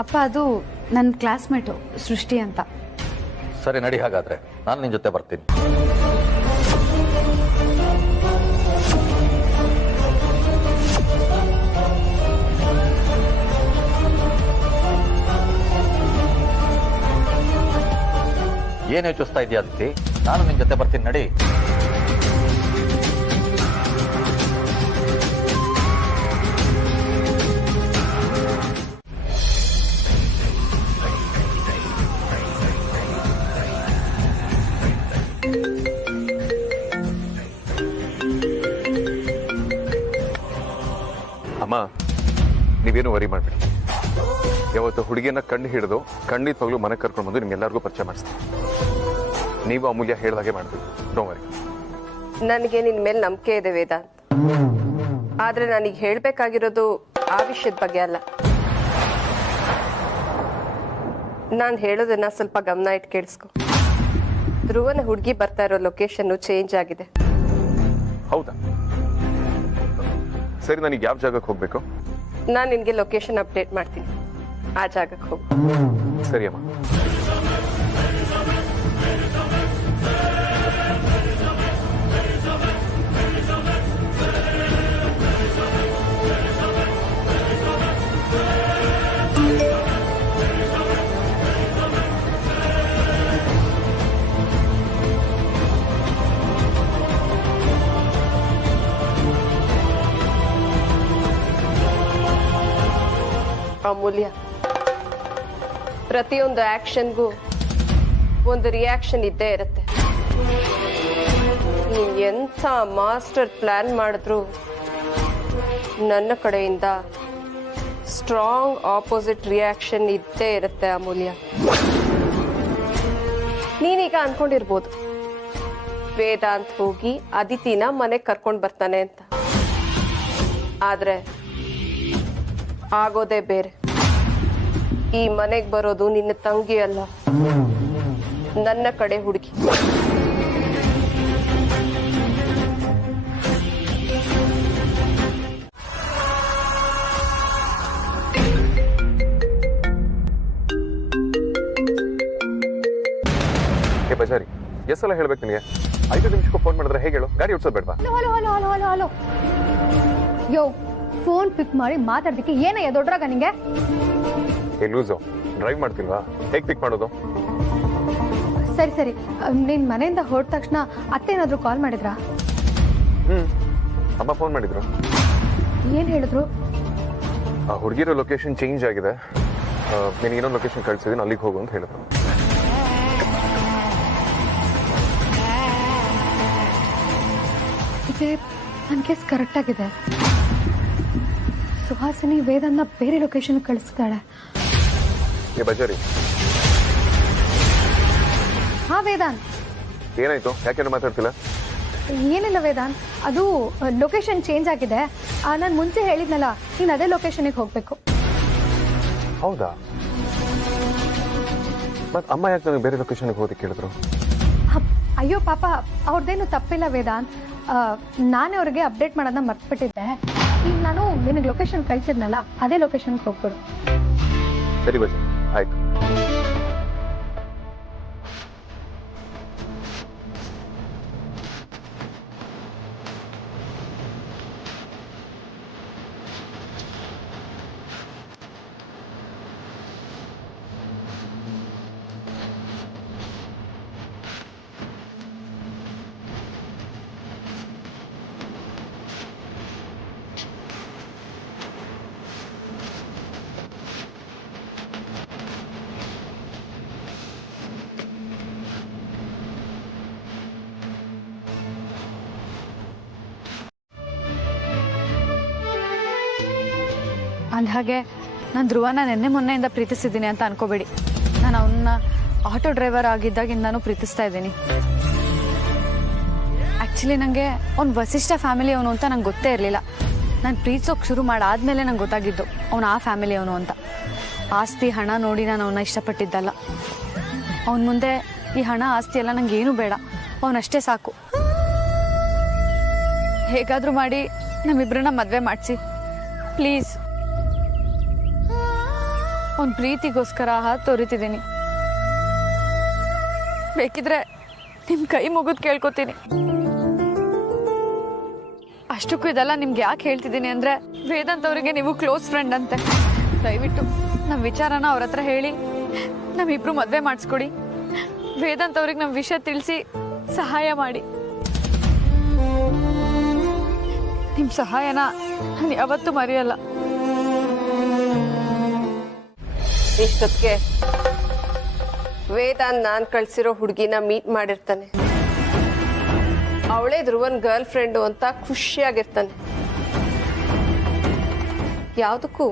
ಅಪ್ಪ, ಅದು ನನ್ನ ಕ್ಲಾಸ್ಮೇಟು ಸೃಷ್ಟಿ ಅಂತ. ಸರಿ, ನಡಿ. ಹಾಗಾದ್ರೆ ನಾನು ನಿನ್ನ ಜೊತೆ ಬರ್ತೀನಿ. ಏನ್ ಯೋಚಿಸ್ತಾ ಇದೆಯಾ ಅದಿತಿ? ನಾನು ನಿನ್ನ ಜೊತೆ ಬರ್ತೀನಿ, ನಡಿ. ಅಮ್ಮ, ನೀವೇನು ವರಿ ಮಾಡ್ಬೇಡಿ. ಯಾವತ್ತು ಹುಡುಗಿಯನ್ನ ಕಣ್ಣು ಹಿಡಿದು ಕಣ್ಣಿ ತೊಗಲು ಮನೆ ಕರ್ಕೊಂಡು ಬಂದು ನಿಮ್ಗೆಲ್ಲರಿಗೂ ಪರಿಚಯ ಮಾಡಿಸ್ತೀನಿ. ನೀವು ಅಮೂಲ್ಯ ಹೇಳ್ದಾಗೆ ಮಾಡ್ತೀವಿ. Don't worry. ನನಗೆ ನಿನ್ ಮೇಲೆ ನಂಬಿಕೆ ಇದೆ ವೇದಾಂತ್. ಆದ್ರೆ ನನಗೆ ಹೇಳ್ಬೇಕಾಗಿರೋದು ಆ ವಿಷಯದ ಬಗ್ಗೆ ಅಲ್ಲ. ನಾನು ಹೇಳೋದನ್ನ ಸ್ವಲ್ಪ ಗಮನ ಇಟ್ಟು ಕೇಳಿಸ್ಕೊ. ಧ್ರುವನ ಹುಡುಗಿ ಬರ್ತಾ ಇರೋ ಲೊಕೇಶನ್ ಚೇಂಜ್ ಆಗಿದೆ. ಹೌದಾ? ಸರಿ, ನನಗೆ ಯಾವ ಜಾಗಕ್ಕೆ ಹೋಗ್ಬೇಕು? ನಾನು ನಿನ್ಗೆ ಲೊಕೇಶನ್ ಅಪ್ಡೇಟ್ ಮಾಡ್ತೀನಿ. ಆ ಜಾಗಕ್ಕೆ ಹೋಗು. ಸರಿ ಅಮ್ಮ. ಅಮೂಲ್ಯ, ಪ್ರತಿಯೊಂದು ಆಕ್ಷನ್ಗೂ ಒಂದು ರಿಯಾಕ್ಷನ್ ಇದ್ದೇ ಇರುತ್ತೆ. ನೀನ್ ಎಂಥ ಮಾಸ್ಟರ್ ಪ್ಲಾನ್ ಮಾಡಿದ್ರು ನನ್ನ ಕಡೆಯಿಂದ ಸ್ಟ್ರಾಂಗ್ ಆಪೋಸಿಟ್ ರಿಯಾಕ್ಷನ್ ಇದ್ದೇ ಇರುತ್ತೆ ಅಮೂಲ್ಯ. ನೀನೀಗ ಅನ್ಕೊಂಡಿರ್ಬೋದು ವೇದಾಂತ್ ಹೋಗಿ ಅದಿತಿನ ಮನೆಗೆ ಕರ್ಕೊಂಡು ಬರ್ತಾನೆ ಅಂತ. ಆದ್ರೆ ಆಗೋದೇ ಬೇರೆ. ಈ ಮನೆಗೆ ಬರೋದು ನಿನ್ನ ತಂಗಿ ಅಲ್ಲ, ನನ್ನ ಕಡೆ ಹುಡುಗಿ. ಬಜಾರಿ, ಎಷ್ಟೆಲ್ಲ ಹೇಳ್ಬೇಕು ನಿನಗೆ? 5 ನಿಮಿಷಕ್ಕೂ ಫೋನ್ ಮಾಡಿದ್ರೆ ಹೇಗೆ ಹೇಳು? ಗಾಡಿ ಓಡಿಸೋದು ಬೇಡವಾ? ಹಲೋ ಯೋ, ಫೋನ್ ಪಿಕ್ ಮಾಡಿ ಮಾತಾಡ್ಲಿಕ್ಕೆ ಏನಯ್ಯ ದೊಡ್ಡರಾಗ ನಿಂಗೆ? ಏ ಲೂಸು, ಡ್ರೈವ್ ಮಾಡ್ತಿಲ್ವಾ? ಹೇಗೆ ಪಿಕ್ ಮಾಡೋದು? ಸರಿ, ನೀನ್ ಮನೆಯಿಂದ ಹೊರಟ ತಕ್ಷಣ ಅತ್ತೇನಾದ್ರೂ ಕಾಲ್ ಮಾಡಿದ್ರಾ? ಅಮ್ಮ ಫೋನ್ ಮಾಡಿದ್ರು. ಏನ್ ಹೇಳಿದ್ರು? ಆ ಹುಡುಗಿರೋ ಲೊಕೇಶನ್ ಚೇಂಜ್ ಆಗಿದೆ, ನೀನು ಇನ್ನೊಂದು ಲೊಕೇಶನ್ ಕಳ್ಸಿದ್ದೀನಿ, ಅಲ್ಲಿಗೆ ಹೋಗು ಅಂತ ಹೇಳಿದ್ರು. ನನ್ನ ಕೇಸ್ ಕರೆಕ್ಟ್ ಆಗಿದೆ. ಸುಹಾಸಿನಿ ವೇದನ್ನ ಬೇರೆ ಲೊಕೇಶನ್ ಕಳಿಸ್ತಾಳೆ. ಏ ಬಜಾರಿ. ಹಾ ವೇದಾಂತ್, ಏನಾಯ್ತು? ಯಾಕೆ ಮಾತಾಡ್ತಿಲ್ಲ? ಏನಿಲ್ಲ ವೇದಾಂತ್, ಅದು ಲೊಕೇಶನ್ ಚೇಂಜ್ ಆಗಿದೆ. ನಾನು ಮುಂಚೆ ಹೇಳಿದ್ನಲ್ಲ, ನೀನು ಅದೇ ಲೊಕೇಶನ್ಗೆ ಹೋಗ್ಬೇಕು. ಹೌದಾ? ಮತ್ತೆ ಅಮ್ಮ ಯಾಕೆ ನನಗೆ ಬೇರೆ ಲೊಕೇಶನ್ಗೆ ಹೋದಕ್ಕೆ ಕೇಳಿದ್ರು? ಅಯ್ಯೋ ಪಾಪ, ಅವ್ರದ್ದೇನು ತಪ್ಪಿಲ್ಲ ವೇದಾಂತ್. ನಾನೇ ಅವ್ರಿಗೆ ಅಪ್ಡೇಟ್ ಮಾಡೋದನ್ನ ಮರ್ತ್ಬಿಟ್ಟಿದ್ದೆ. ಈಗ ನಾನು ನಿನಗೆ ಲೊಕೇಶನ್ ಕಳಿಸಿದ್ನಲ್ಲ, ಅದೇ ಲೊಕೇಶನ್ಗೆ ಹೋಗ್ಬಿಡು. ಸರಿ ಬಸ್, ಆಯ್ತು. ಅಂದಹಾಗೆ ನಾನು ಧ್ರುವನ ನಿನ್ನೆ ಮೊನ್ನೆಯಿಂದ ಪ್ರೀತಿಸಿದ್ದೀನಿ ಅಂತ ಅನ್ಕೋಬೇಡಿ. ನಾನು ಅವನ್ನ ಆಟೋ ಡ್ರೈವರ್ ಆಗಿದ್ದಾಗಿಂದಾನು ಪ್ರೀತಿಸ್ತಾ ಇದ್ದೀನಿ. ಆ್ಯಕ್ಚುಲಿ ನನಗೆ ಅವ್ನು ವಸಿಷ್ಠ ಫ್ಯಾಮಿಲಿ ಅವನು ಅಂತ ನಂಗೆ ಗೊತ್ತೇ ಇರಲಿಲ್ಲ. ನಾನು ಪ್ರೀತಿಸೋಕೆ ಶುರು ಮಾಡಾದ್ಮೇಲೆ ನಂಗೆ ಗೊತ್ತಾಗಿದ್ದು ಅವನು ಆ ಫ್ಯಾಮಿಲಿ ಅವನು ಅಂತ. ಆಸ್ತಿ ಹಣ ನೋಡಿ ನಾನು ಅವನ್ನ ಇಷ್ಟಪಟ್ಟಿದ್ದಲ್ಲ. ಅವನ ಮುಂದೆ ಈ ಹಣ ಆಸ್ತಿ ಎಲ್ಲ ನಂಗೆ ಏನೂ ಬೇಡ, ಅವನಷ್ಟೇ ಸಾಕು. ಹೇಗಾದರೂ ಮಾಡಿ ನಮ್ಮಿಬ್ಬರನ್ನ ಮದುವೆ ಮಾಡಿಸಿ ಪ್ಲೀಸ್. ಅವ್ನ ಪ್ರೀತಿಗೋಸ್ಕರ ಹಾತ್ ತೋರಿತಿದ್ದೀನಿ. ಬೇಕಿದ್ರೆ ನಿಮ್ಮ ಕೈ ಮುಗಿದು ಕೇಳ್ಕೊತೀನಿ. ಅಷ್ಟಕ್ಕೂ ಇದೆಲ್ಲ ನಿಮ್ಗೆ ಯಾಕೆ ಹೇಳ್ತಿದ್ದೀನಿ ಅಂದರೆ, ವೇದಾಂತ್ ಅವರಿಗೆ ನೀವು ಕ್ಲೋಸ್ ಫ್ರೆಂಡ್ ಅಂತೆ. ದಯವಿಟ್ಟು ನಮ್ಮ ವಿಚಾರನ ಅವ್ರ ಹತ್ರ ಹೇಳಿ ನಮ್ಮಿಬ್ರು ಮದುವೆ ಮಾಡಿಸ್ಕೊಡಿ. ವೇದಾಂತ್ ಅವ್ರಿಗೆ ನಮ್ಮ ವಿಷಯ ತಿಳಿಸಿ ಸಹಾಯ ಮಾಡಿ. ನಿಮ್ಮ ಸಹಾಯನ ನಾನು ಯಾವತ್ತೂ ಮರೆಯಲ್ಲ. ಇಷ್ಟೊತ್ತಿಗೆ ವೇದಾಂತ್ ನಾನ್ ಕಳ್ಸಿರೋ ಹುಡುಗಿನ ಮೀಟ್ ಮಾಡಿರ್ತಾನೆ. ಅವಳೇ ಧ್ರುವನ್ ಗರ್ಲ್ ಫ್ರೆಂಡು ಅಂತ ಖುಷಿಯಾಗಿರ್ತಾನೆ. ಯಾವುದಕ್ಕೂ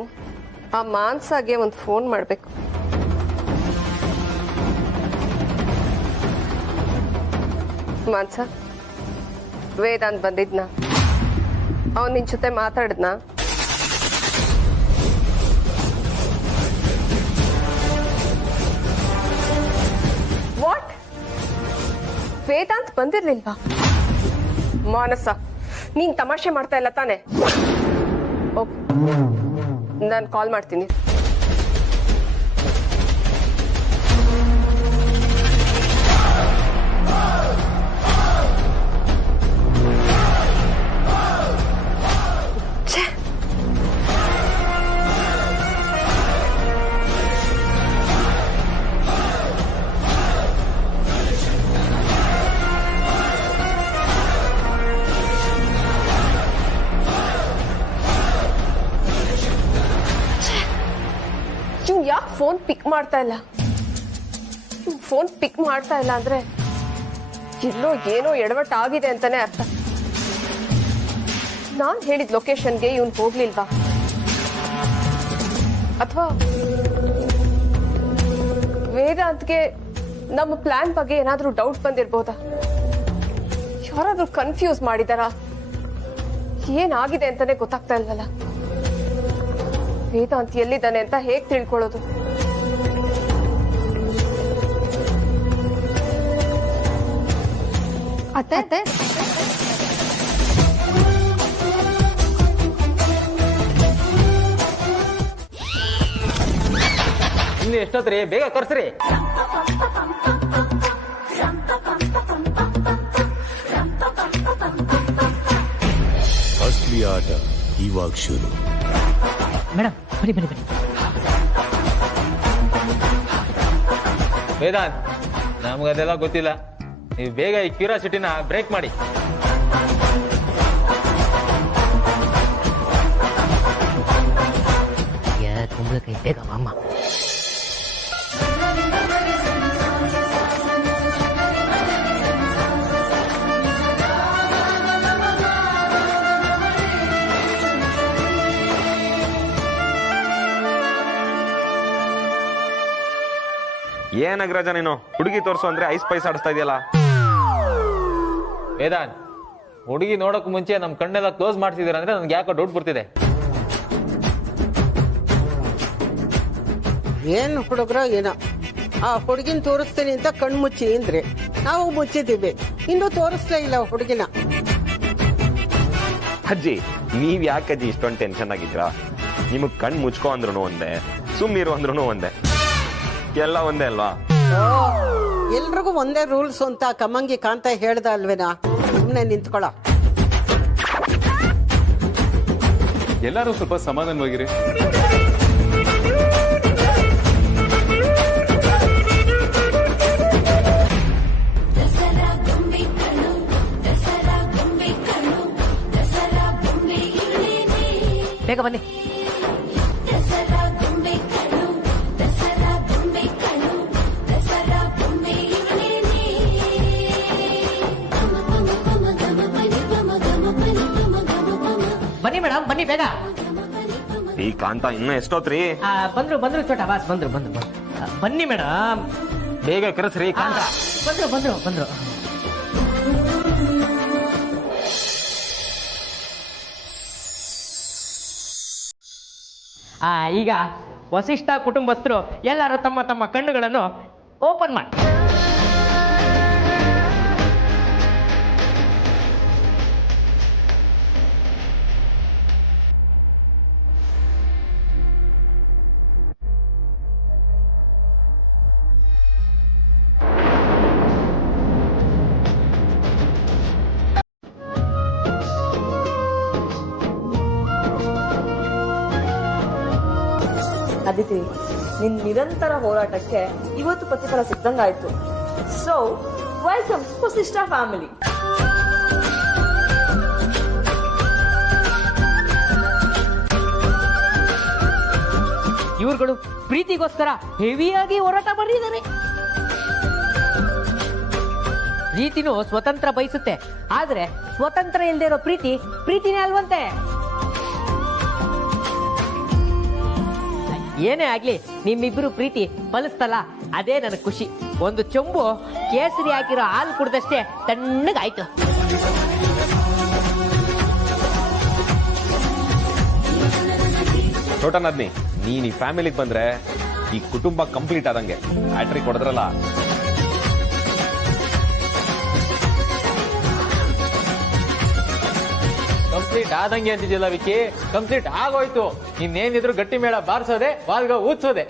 ಆ ಮಾನ್ಸಾಗೆ ಒಂದು ಫೋನ್ ಮಾಡಬೇಕು. ಮಾನ್ಸ, ವೇದಾಂತ್ ಬಂದಿದ್ನ? ಅವನ್ ನಿನ್ ಜೊತೆ ಮಾತಾಡಿದ್ನಾ? ವಾಟ್? ವೇದಾಂತ್ ಬಂದಿರ್ಲಿಲ್ವಾ? ಮಾನಸ, ನೀನ್ ತಮಾಷೆ ಮಾಡ್ತಾ ಇಲ್ಲ ತಾನೆ? ಓಕೆ, ನಾನು ಕಾಲ್ ಮಾಡ್ತೀನಿ. ಯಾಕೆ ಫೋನ್ ಪಿಕ್ ಮಾಡ್ತಾ ಇಲ್ಲ? ಫೋನ್ ಪಿಕ್ ಮಾಡ್ತಾ ಇಲ್ಲ ಅಂದ್ರೆ ಎಲ್ಲೋ ಏನೋ ಎಡವಟ್ ಆಗಿದೆ ಅಂತಾನೆ ಅರ್ಥ. ನಾನ್ ಹೇಳಿದ ಲೊಕೇಶನ್ಗೆ ಇವನ್ ಹೋಗ್ಲಿಲ್ವಾ? ಅಥವಾ ವೇದಾಂತ್ಗೆ ನಮ್ಮ ಪ್ಲಾನ್ ಬಗ್ಗೆ ಏನಾದ್ರೂ ಡೌಟ್ ಬಂದಿರ್ಬೋದಾ? ಯಾರಾದ್ರೂ ಕನ್ಫ್ಯೂಸ್ ಮಾಡಿದಾರಾ? ಏನಾಗಿದೆ ಅಂತಾನೆ ಗೊತ್ತಾಗ್ತಾ ಇಲ್ವಲ್ಲ. ವೇದಾಂತ್ ಎಲ್ಲಿದ್ದಾನೆ ಅಂತ ಹೇಗ್ ತಿಳ್ಕೊಳ್ಳೋದು? ಅತ್ತೆ, ಇನ್ನು ಎಷ್ಟೊತ್ರಿ? ಬೇಗ ಕರ್ಸ್ರಿ. ಅಸಲಿ ಆಟ ಇವಾಗ ಶುರು. ಮೇಡಮ್ ಬನ್ನಿ ಬನ್ನಿ ಬನ್ನಿ. ವೇದಾಂತ್, ನಮ್ಗದೆಲ್ಲ ಗೊತ್ತಿಲ್ಲ. ನೀವು ಬೇಗ ಈ ಕ್ಯೂರಿಯಾಸಿಟಿನ ಬ್ರೇಕ್ ಮಾಡಿ. ಕುಂಬಳಕಾಯಿ ಬೇಗ ಅಮ್ಮ. ಏನ್ ಅಗ್ರಜ ನೀನು ಹುಡುಗಿ ತೋರ್ಸು ಅಂದ್ರೆ ಐಸ್ ಪೈಸ್ ಆಡಿಸ್ತಾ ಇದೆಯಲ್ಲ. ವೇದಾಂತ್, ಹುಡುಗಿ ನೋಡಕ್ ಮುಂಚೆ ನಮ್ ಕಣ್ಣೆಲ್ಲ ಕ್ಲೋಸ್ ಮಾಡ್ತಿದ್ದೀರ ಅಂದ್ರೆ ನನ್ಗೆ ಯಾಕೋ ಡೌಟ್ ಬರ್ತಿದೆ. ಏನು ಹುಡುಗರೋ ಏನೋ ಆ ಹುಡುಗಿನ ತೋರಿಸ್ತೀನಿ ಅಂತ ಕಣ್ಣು ಮುಚ್ಚಿ ಅಂದ್ರೆ ನಾವು ಮುಚ್ಚಿದ್ದೀವಿ, ಇನ್ನೂ ತೋರಿಸ್ಲೇ ಇಲ್ಲ ಹುಡುಗಿನ. ಅಜ್ಜಿ ನೀವ್ ಯಾಕೆ ಅಜ್ಜಿ ಇಷ್ಟೊಂದು ಟೆನ್ಷನ್ ಆಗಿದ್ರಾ? ನಿಮಗ್ ಕಣ್ ಮುಚ್ಕೋ ಅಂದ್ರೂ ಒಂದೇ, ಸುಮ್ನಿರು ಅಂದ್ರೂ ಒಂದೇ, ಎಲ್ಲ ಒಂದೇ ಅಲ್ವಾ? ಎಲ್ರಿಗೂ ಒಂದೇ ರೂಲ್ಸ್ ಅಂತ ಕಮ್ಮಂಗಿ ಕಾಂತ ಹೇಳ್ದ ಅಲ್ವೇನಾ? ಸುಮ್ಮನೆ ನಿಂತ್ಕೊಳ. ಎಲ್ಲರೂ ಸ್ವಲ್ಪ ಸಮಾಧಾನವಾಗಿರಿ. ಬೇಗ ಬನ್ನಿ. ಬನ್ನಿ ಮೇಡಮ್, ಬನ್ನಿ ಬೇಗ. ಈ ಕಾಂತ ಇನ್ನೂ ಎಷ್ಟೊತ್ರಿ? ಬಂದ್ರು ಚೋಟ ಬಾಸ್, ಬಂದ್ರು. ಬನ್ನಿ ಮೇಡಮ್, ಬೇಗ ಕರೆಸ್ರಿ ಕಾಂತ. ಬಂದ್ರು. ಈಗ ವಸಿಷ್ಠ ಕುಟುಂಬಸ್ಥರು ಎಲ್ಲರೂ ತಮ್ಮ ತಮ್ಮ ಕಣ್ಣುಗಳನ್ನು ಓಪನ್ ಮಾಡಿ. ಅದಿತಿ, ನಿನ್ ನಿರಂತರ ಹೋರಾಟಕ್ಕೆ ಇವತ್ತು ಪ್ರತಿಫಲ ಸಿಕ್ಕಂಗಾಯ್ತು. So welcome Vasishta family. ಇವ್ರುಗಳು ಪ್ರೀತಿಗೋಸ್ಕರ ಹೆವಿಯಾಗಿ ಹೋರಾಟ ಮಾಡಿದ್ದಾರೆ. ಪ್ರೀತಿನೂ ಸ್ವತಂತ್ರ ಬಯಸುತ್ತೆ, ಆದ್ರೆ ಸ್ವತಂತ್ರ ಇಲ್ಲದೆ ಇರೋ ಪ್ರೀತಿನೇ ಅಲ್ವಂತೆ. ಏನೇ ಆಗ್ಲಿ ನಿಮ್ಮಿಬ್ರು ಪ್ರೀತಿ ಫಲಿಸ್ತಲ್ಲ, ಅದೇ ನನಗೆ ಖುಷಿ. ಒಂದು ಚೊಂಬು ಕೇಸರಿ ಹಾಕಿರೋ ಹಾಲು ಕುಡ್ದಷ್ಟೇ ತಣ್ಣಗಾಯ್ತು. ಚೋಟನಾದ್ನಿ, ನೀನ್ ಈ ಫ್ಯಾಮಿಲಿಗೆ ಬಂದ್ರೆ ಈ ಕುಟುಂಬ ಕಂಪ್ಲೀಟ್ ಆದಂಗೆ. ಹ್ಯಾಟ್ರಿಕ್ ಹೊಡೆದ್ರಲ್ಲ. ಕಂಪ್ಲೀಟ್ ಆದಂಗೆ ಅಂತಿದ್ಯಲ್ಲ ವಿಕ್ಕಿ, ಕಂಪ್ಲೀಟ್ ಆಗೋಯ್ತು. ಇನ್ನೇನಿದ್ರು ಗಟ್ಟಿ ಮೇಳ ಬಾರಿಸೋದೆ, ವಾಲ್ಗ ಊದ್ಸೋದೆ.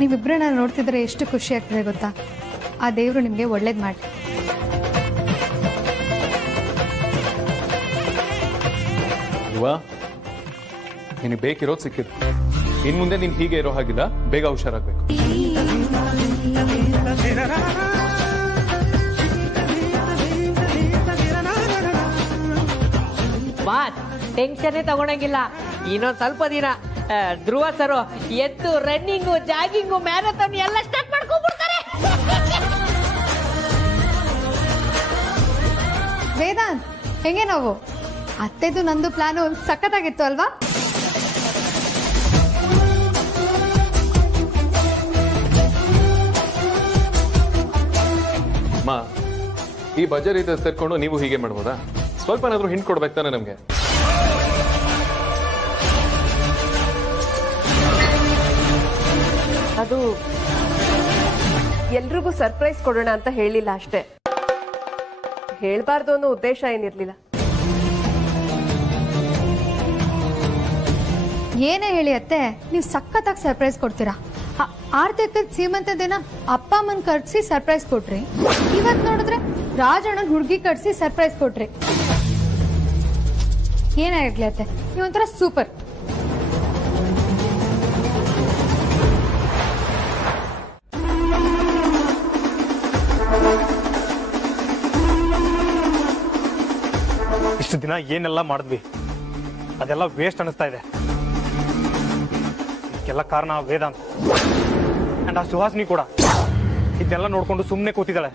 ನೀವಿಬ್ಬರನ್ನ ನೋಡ್ತಿದ್ರೆ ಎಷ್ಟು ಖುಷಿ ಆಗ್ತದೆ ಗೊತ್ತಾ? ಆ ದೇವರು ನಿಮಗೆ ಒಳ್ಳೇದು ಮಾಡಿ. ನಿನಗೆ ಬೇಕಿರೋದು ಸಿಕ್ಕಿತ್ತು. ಇನ್ ಮುಂದೆ ನೀನ್ ಹೀಗೆ ಇರೋ ಹಾಗಿಲ್ಲ, ಬೇಗ ಹುಷಾರಾಗ್ಬೇಕು. Boss tension ತಗೊಳಂಗಿಲ್ಲ. ಇನ್ನೊಂದ್ ಸ್ವಲ್ಪ ದಿನ ಧ್ರುವ ಸರು ಎದ್ದು ರನ್ನಿಂಗು, ಜಾಗಿಂಗು, ಮ್ಯಾರಥಾನ್ ಎಲ್ಲ ಸ್ಟಾರ್ಟ್ ಮಾಡ್ಕೊಂಡ್ಬಿಡ್ತಾರೆ. ವೇದಾಂತ್, ಹೆಂಗೆ ನಾವು ಅತ್ತೆದು ನಂದು ಪ್ಲಾನು ಸಖತ್ತಾಗಿತ್ತು ಅಲ್ವಾ? ಅಮ್ಮ, ಈ ಬಜಾರ್ ಇದೆ ಸೇರ್ಕೊಂಡು ನೀವು ಹೀಗೆ ಮಾಡ್ಬೋದಾ? ಸ್ವಲ್ಪ ಏನಾದ್ರು ಹಿಂಟ್ ಕೊಡ್ಬೇಕು ತಾನೆ ನಮ್ಗೆ. ಅದು ಎಲ್ರಿಗೂ ಸರ್ಪ್ರೈಸ್ ಕೊಡೋಣ ಅಂತ ಹೇಳಿಲ್ಲ ಅಷ್ಟೇ. ಹೇಳ್ಬಾರ್ದು ಅನ್ನೋ ಉದ್ದೇಶ ಏನಿರ್ಲಿಲ್ಲ. ಏನೇ ಹೇಳಿ ಅತ್ತೆ, ನೀವು ಸಖತ್ತಾಗಿ ಸರ್ಪ್ರೈಸ್ ಕೊಡ್ತೀರಾ. ಆರ್ತಿಕದ ಸೀಮಂತ ದಿನ ಅಪ್ಪ ಅಮ್ಮನ್ ಕರ್ಸಿ ಸರ್ಪ್ರೈಸ್ ಕೊಟ್ರಿ. ಇವತ್ ನೋಡಿದ್ರೆ ರಾಜಣ್ಣನ್ ಹುಡುಗಿ ಕರ್ಸಿ ಸರ್ಪ್ರೈಸ್ ಕೊಟ್ರಿ. ಏನಾಗ್ಲಿ ಅತ್ತೆ, ನೀವೊಂಥರ ಸೂಪರ್. ಇಷ್ಟು ದಿನ ಏನೆಲ್ಲ ಮಾಡಿದ್ವಿ ಅದೆಲ್ಲ ವೇಸ್ಟ್ ಅನಿಸ್ತಾ ಇದೆ. ಇದಕ್ಕೆಲ್ಲ ಕಾರಣ ವೇದಾಂತ್ ಅಂಡ್ ಆ ಸುಹಾಸಿನಿ ಕೂಡ. ಇದನ್ನೆಲ್ಲ ನೋಡ್ಕೊಂಡು ಸುಮ್ಮನೆ ಕೂತಿದ್ದಾಳೆ.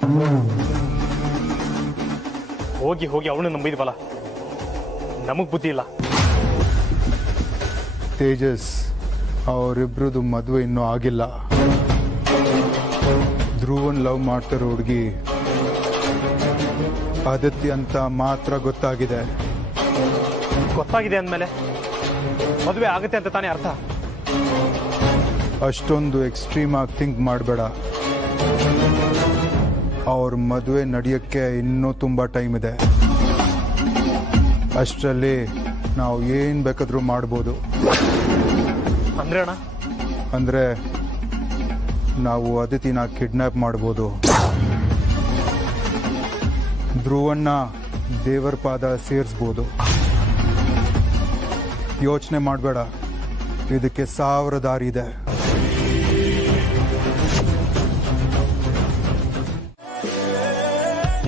ಹೋಗಿ ಹೋಗಿ ಅವಳು ನಂಬಿದ್ವಲ್ಲ, ನಮಗ್ ಬುದ್ಧಿ ಇಲ್ಲ. ತೇಜಸ್, ಅವರಿಬ್ರದ್ದು ಮದುವೆ ಇನ್ನೂ ಆಗಿಲ್ಲ. ಧ್ರುವನ್ ಲವ್ ಮಾಡ್ತಿರೋ ಹುಡುಗಿ ಆದಿತ್ಯ ಅಂತ ಮಾತ್ರ ಗೊತ್ತಾಗಿದೆ. ಗೊತ್ತಾಗಿದೆ ಅಂದಮೇಲೆ ಮದುವೆ ಆಗುತ್ತೆ ಅಂತ ತಾನೇ ಅರ್ಥ. ಅಷ್ಟೊಂದು ಎಕ್ಸ್ಟ್ರೀಮ್ ಆಗಿ ಥಿಂಕ್ ಮಾಡಬೇಡ. ಅವ್ರ ಮದುವೆ ನಡೆಯೋಕ್ಕೆ ಇನ್ನೂ ತುಂಬ ಟೈಮ್ ಇದೆ. ಅಷ್ಟರಲ್ಲಿ ನಾವು ಏನು ಬೇಕಾದರೂ ಮಾಡ್ಬೋದು. ಅಂದ್ರೆ ಅಣ್ಣ? ಅಂದರೆ ನಾವು ಅದಿತಿನ ಕಿಡ್ನ್ಯಾಪ್ ಮಾಡ್ಬೋದು. ಧ್ರುವನ್ನ ದೇವರ ಪಾದ ಸೇರಿಸ್ಬೋದು. ಯೋಚನೆ ಮಾಡಬೇಡ, ಇದಕ್ಕೆ 1000 ದಾರಿ ಇದೆ.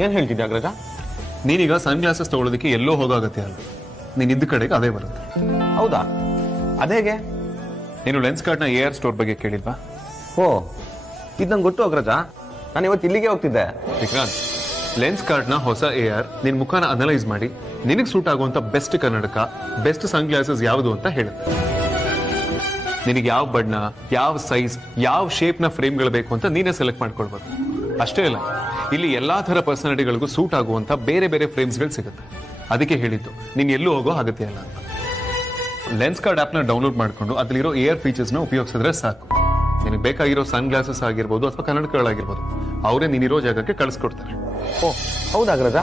ಏನ್ ಹೇಳ್ತಿದ್ಯಾ ಅಗ್ರಜ? ನೀನೀಗ ಸನ್ ಗ್ಲಾಸಸ್ ತಗೊಳ್ಳೋದಕ್ಕೆ ಎಲ್ಲೋ ಹೋಗೋಗತ್ತೆ ಅಲ್ಲ, ನೀನ್ ಇದ್ದ ಕಡೆಗೆ ಅದೇ ಬರುತ್ತೆ. ಹೌದಾ? ಅದೇಗೆ? ನೀನು ಲೆನ್ಸ್ ಕಾರ್ಡ್ನ AR ಸ್ಟೋರ್ ಬಗ್ಗೆ ಕೇಳಿಲ್ವಾ? ಓ, ಇದು ನಂಗೆ ಗೊತ್ತು ಅಗ್ರಜ. ನಾನು ಇವತ್ತು ಇಲ್ಲಿಗೆ ಹೋಗ್ತಿದ್ದೆ. ವಿಕ್ರಾಂತ್, ಲೆನ್ಸ್ ಕಾರ್ಡ್ನ ಹೊಸ AR ನಿನ್ ಮುಖನ ಅನಲೈಸ್ ಮಾಡಿ ನಿನಗೆ ಸೂಟ್ ಆಗುವಂತ ಬೆಸ್ಟ್ ಕನ್ನಡಕ, ಬೆಸ್ಟ್ ಸನ್ ಗ್ಲಾಸಸ್ ಯಾವುದು ಅಂತ ಹೇಳುತ್ತೆ. ನಿನಗೆ ಯಾವ ಬಣ್ಣ, ಯಾವ ಸೈಜ್, ಯಾವ ಶೇಪ್ನ ಫ್ರೇಮ್ಗಳು ಬೇಕು ಅಂತ ನೀನೇ ಸೆಲೆಕ್ಟ್ ಮಾಡ್ಕೊಳ್ಬೋದು. ಅಷ್ಟೇ ಅಲ್ಲ, ಇಲ್ಲಿ ಎಲ್ಲಾ ತರ ಪರ್ಸನಾಲಿಟಿಗಳಿಗೂ ಸೂಟ್ ಆಗುವಂತ ಬೇರೆ ಬೇರೆ ಫ್ರೇಮ್ಸ್ಗಳು ಸಿಗುತ್ತೆ. ಅದಕ್ಕೆ ಹೇಳಿದ್ದು ನೀನು ಎಲ್ಲೂ ಹೋಗೋ ಅಗತ್ಯ ಇಲ್ಲ ಅಂತ. ಲೆನ್ಸ್ ಕಾರ್ಡ್ ಆಪ್ನ ಡೌನ್ಲೋಡ್ ಮಾಡ್ಕೊಂಡು ಅದರಲ್ಲಿರೋ AR ಫೀಚರ್ಸ್ನ ಉಪಯೋಗಿಸಿದ್ರೆ ಸಾಕು. ನಿನಗೆ ಬೇಕಾಗಿರೋ ಸನ್ ಗ್ಲಾಸಸ್ ಆಗಿರ್ಬೋದು ಅಥವಾ ಕನ್ನಡಕಗಳಾಗಿರ್ಬೋದು, ಅವರೇ ನೀನಿರೋ ಜಾಗಕ್ಕೆ ಕಳಿಸ್ಕೊಡ್ತಾರೆ. ಓ ಹೌದಾ ಅಗ್ರಜ?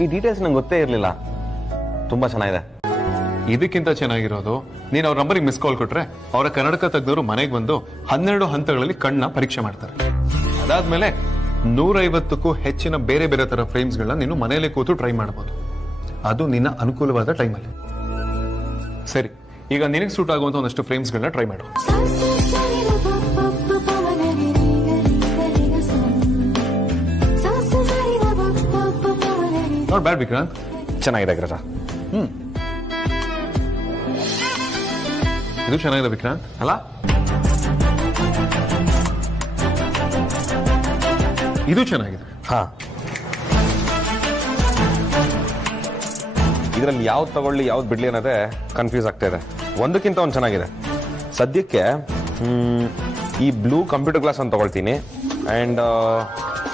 ಈ ಡೀಟೇಲ್ಸ್ ನಂಗೆ ಗೊತ್ತೇ ಇರಲಿಲ್ಲ. ತುಂಬಾ ಚೆನ್ನಾಗಿದೆ. ಇದಕ್ಕಿಂತ ಚೆನ್ನಾಗಿರೋದು, ನೀನು ಅವ್ರ ನಂಬರಿಗೆ ಮಿಸ್ ಕಾಲ್ ಕೊಟ್ರೆ ಅವರ ಕನ್ನಡಕ ತೆಗೆದವರು ಮನೆಗೆ ಬಂದು 12 ಹಂತಗಳಲ್ಲಿ ಕಣ್ಣ ಪರೀಕ್ಷೆ ಮಾಡ್ತಾರೆ. ಅದಾದ್ಮೇಲೆ 150ಕ್ಕೂ ಹೆಚ್ಚಿನ ಬೇರೆ ಬೇರೆ ತರ ಫ್ರೇಮ್ಸ್ಗಳನ್ನ ನೀನು ಮನೆಯಲ್ಲೇ ಕೂತು ಟ್ರೈ ಮಾಡಬಹುದು. ಅದು ನಿನ್ನ ಅನುಕೂಲವಾದ ಟೈಮಲ್ಲಿ. ಸರಿ, ಈಗ ನಿನಗೆ ಸೂಟ್ ಆಗುವಂತ ಒಂದಷ್ಟು ಫ್ರೇಮ್ಸ್ಗಳನ್ನ ಟ್ರೈ ಮಾಡು. ನಾಟ್ ಬ್ಯಾಡ್ ವಿಕ್ರಾಂತ್, ಚೆನ್ನಾಗಿದೆ ಅಗ್ರಜ. ಇದು ಚೆನ್ನಾಗಿದೆ ವಿಕ್ರಾಂತ್ ಅಲ್ಲ? ಇದು ಚೆನ್ನಾಗಿದೆ. ಹಾ, ಇದರಲ್ಲಿ ಯಾವ್ದು ತಗೊಳ್ಳಿ ಯಾವ್ದು ಬಿಡ್ಲಿ ಅನ್ನೋದೇ ಕನ್ಫ್ಯೂಸ್ ಆಗ್ತಾ ಇದೆ. ಒಂದಕ್ಕಿಂತ ಒಂದು ಚೆನ್ನಾಗಿದೆ. ಸದ್ಯಕ್ಕೆ ಈ ಬ್ಲೂ ಕಂಪ್ಯೂಟರ್ ಗ್ಲಾಸ್ ಒಂದು ತಗೊಳ್ತೀನಿ, ಆ್ಯಂಡ್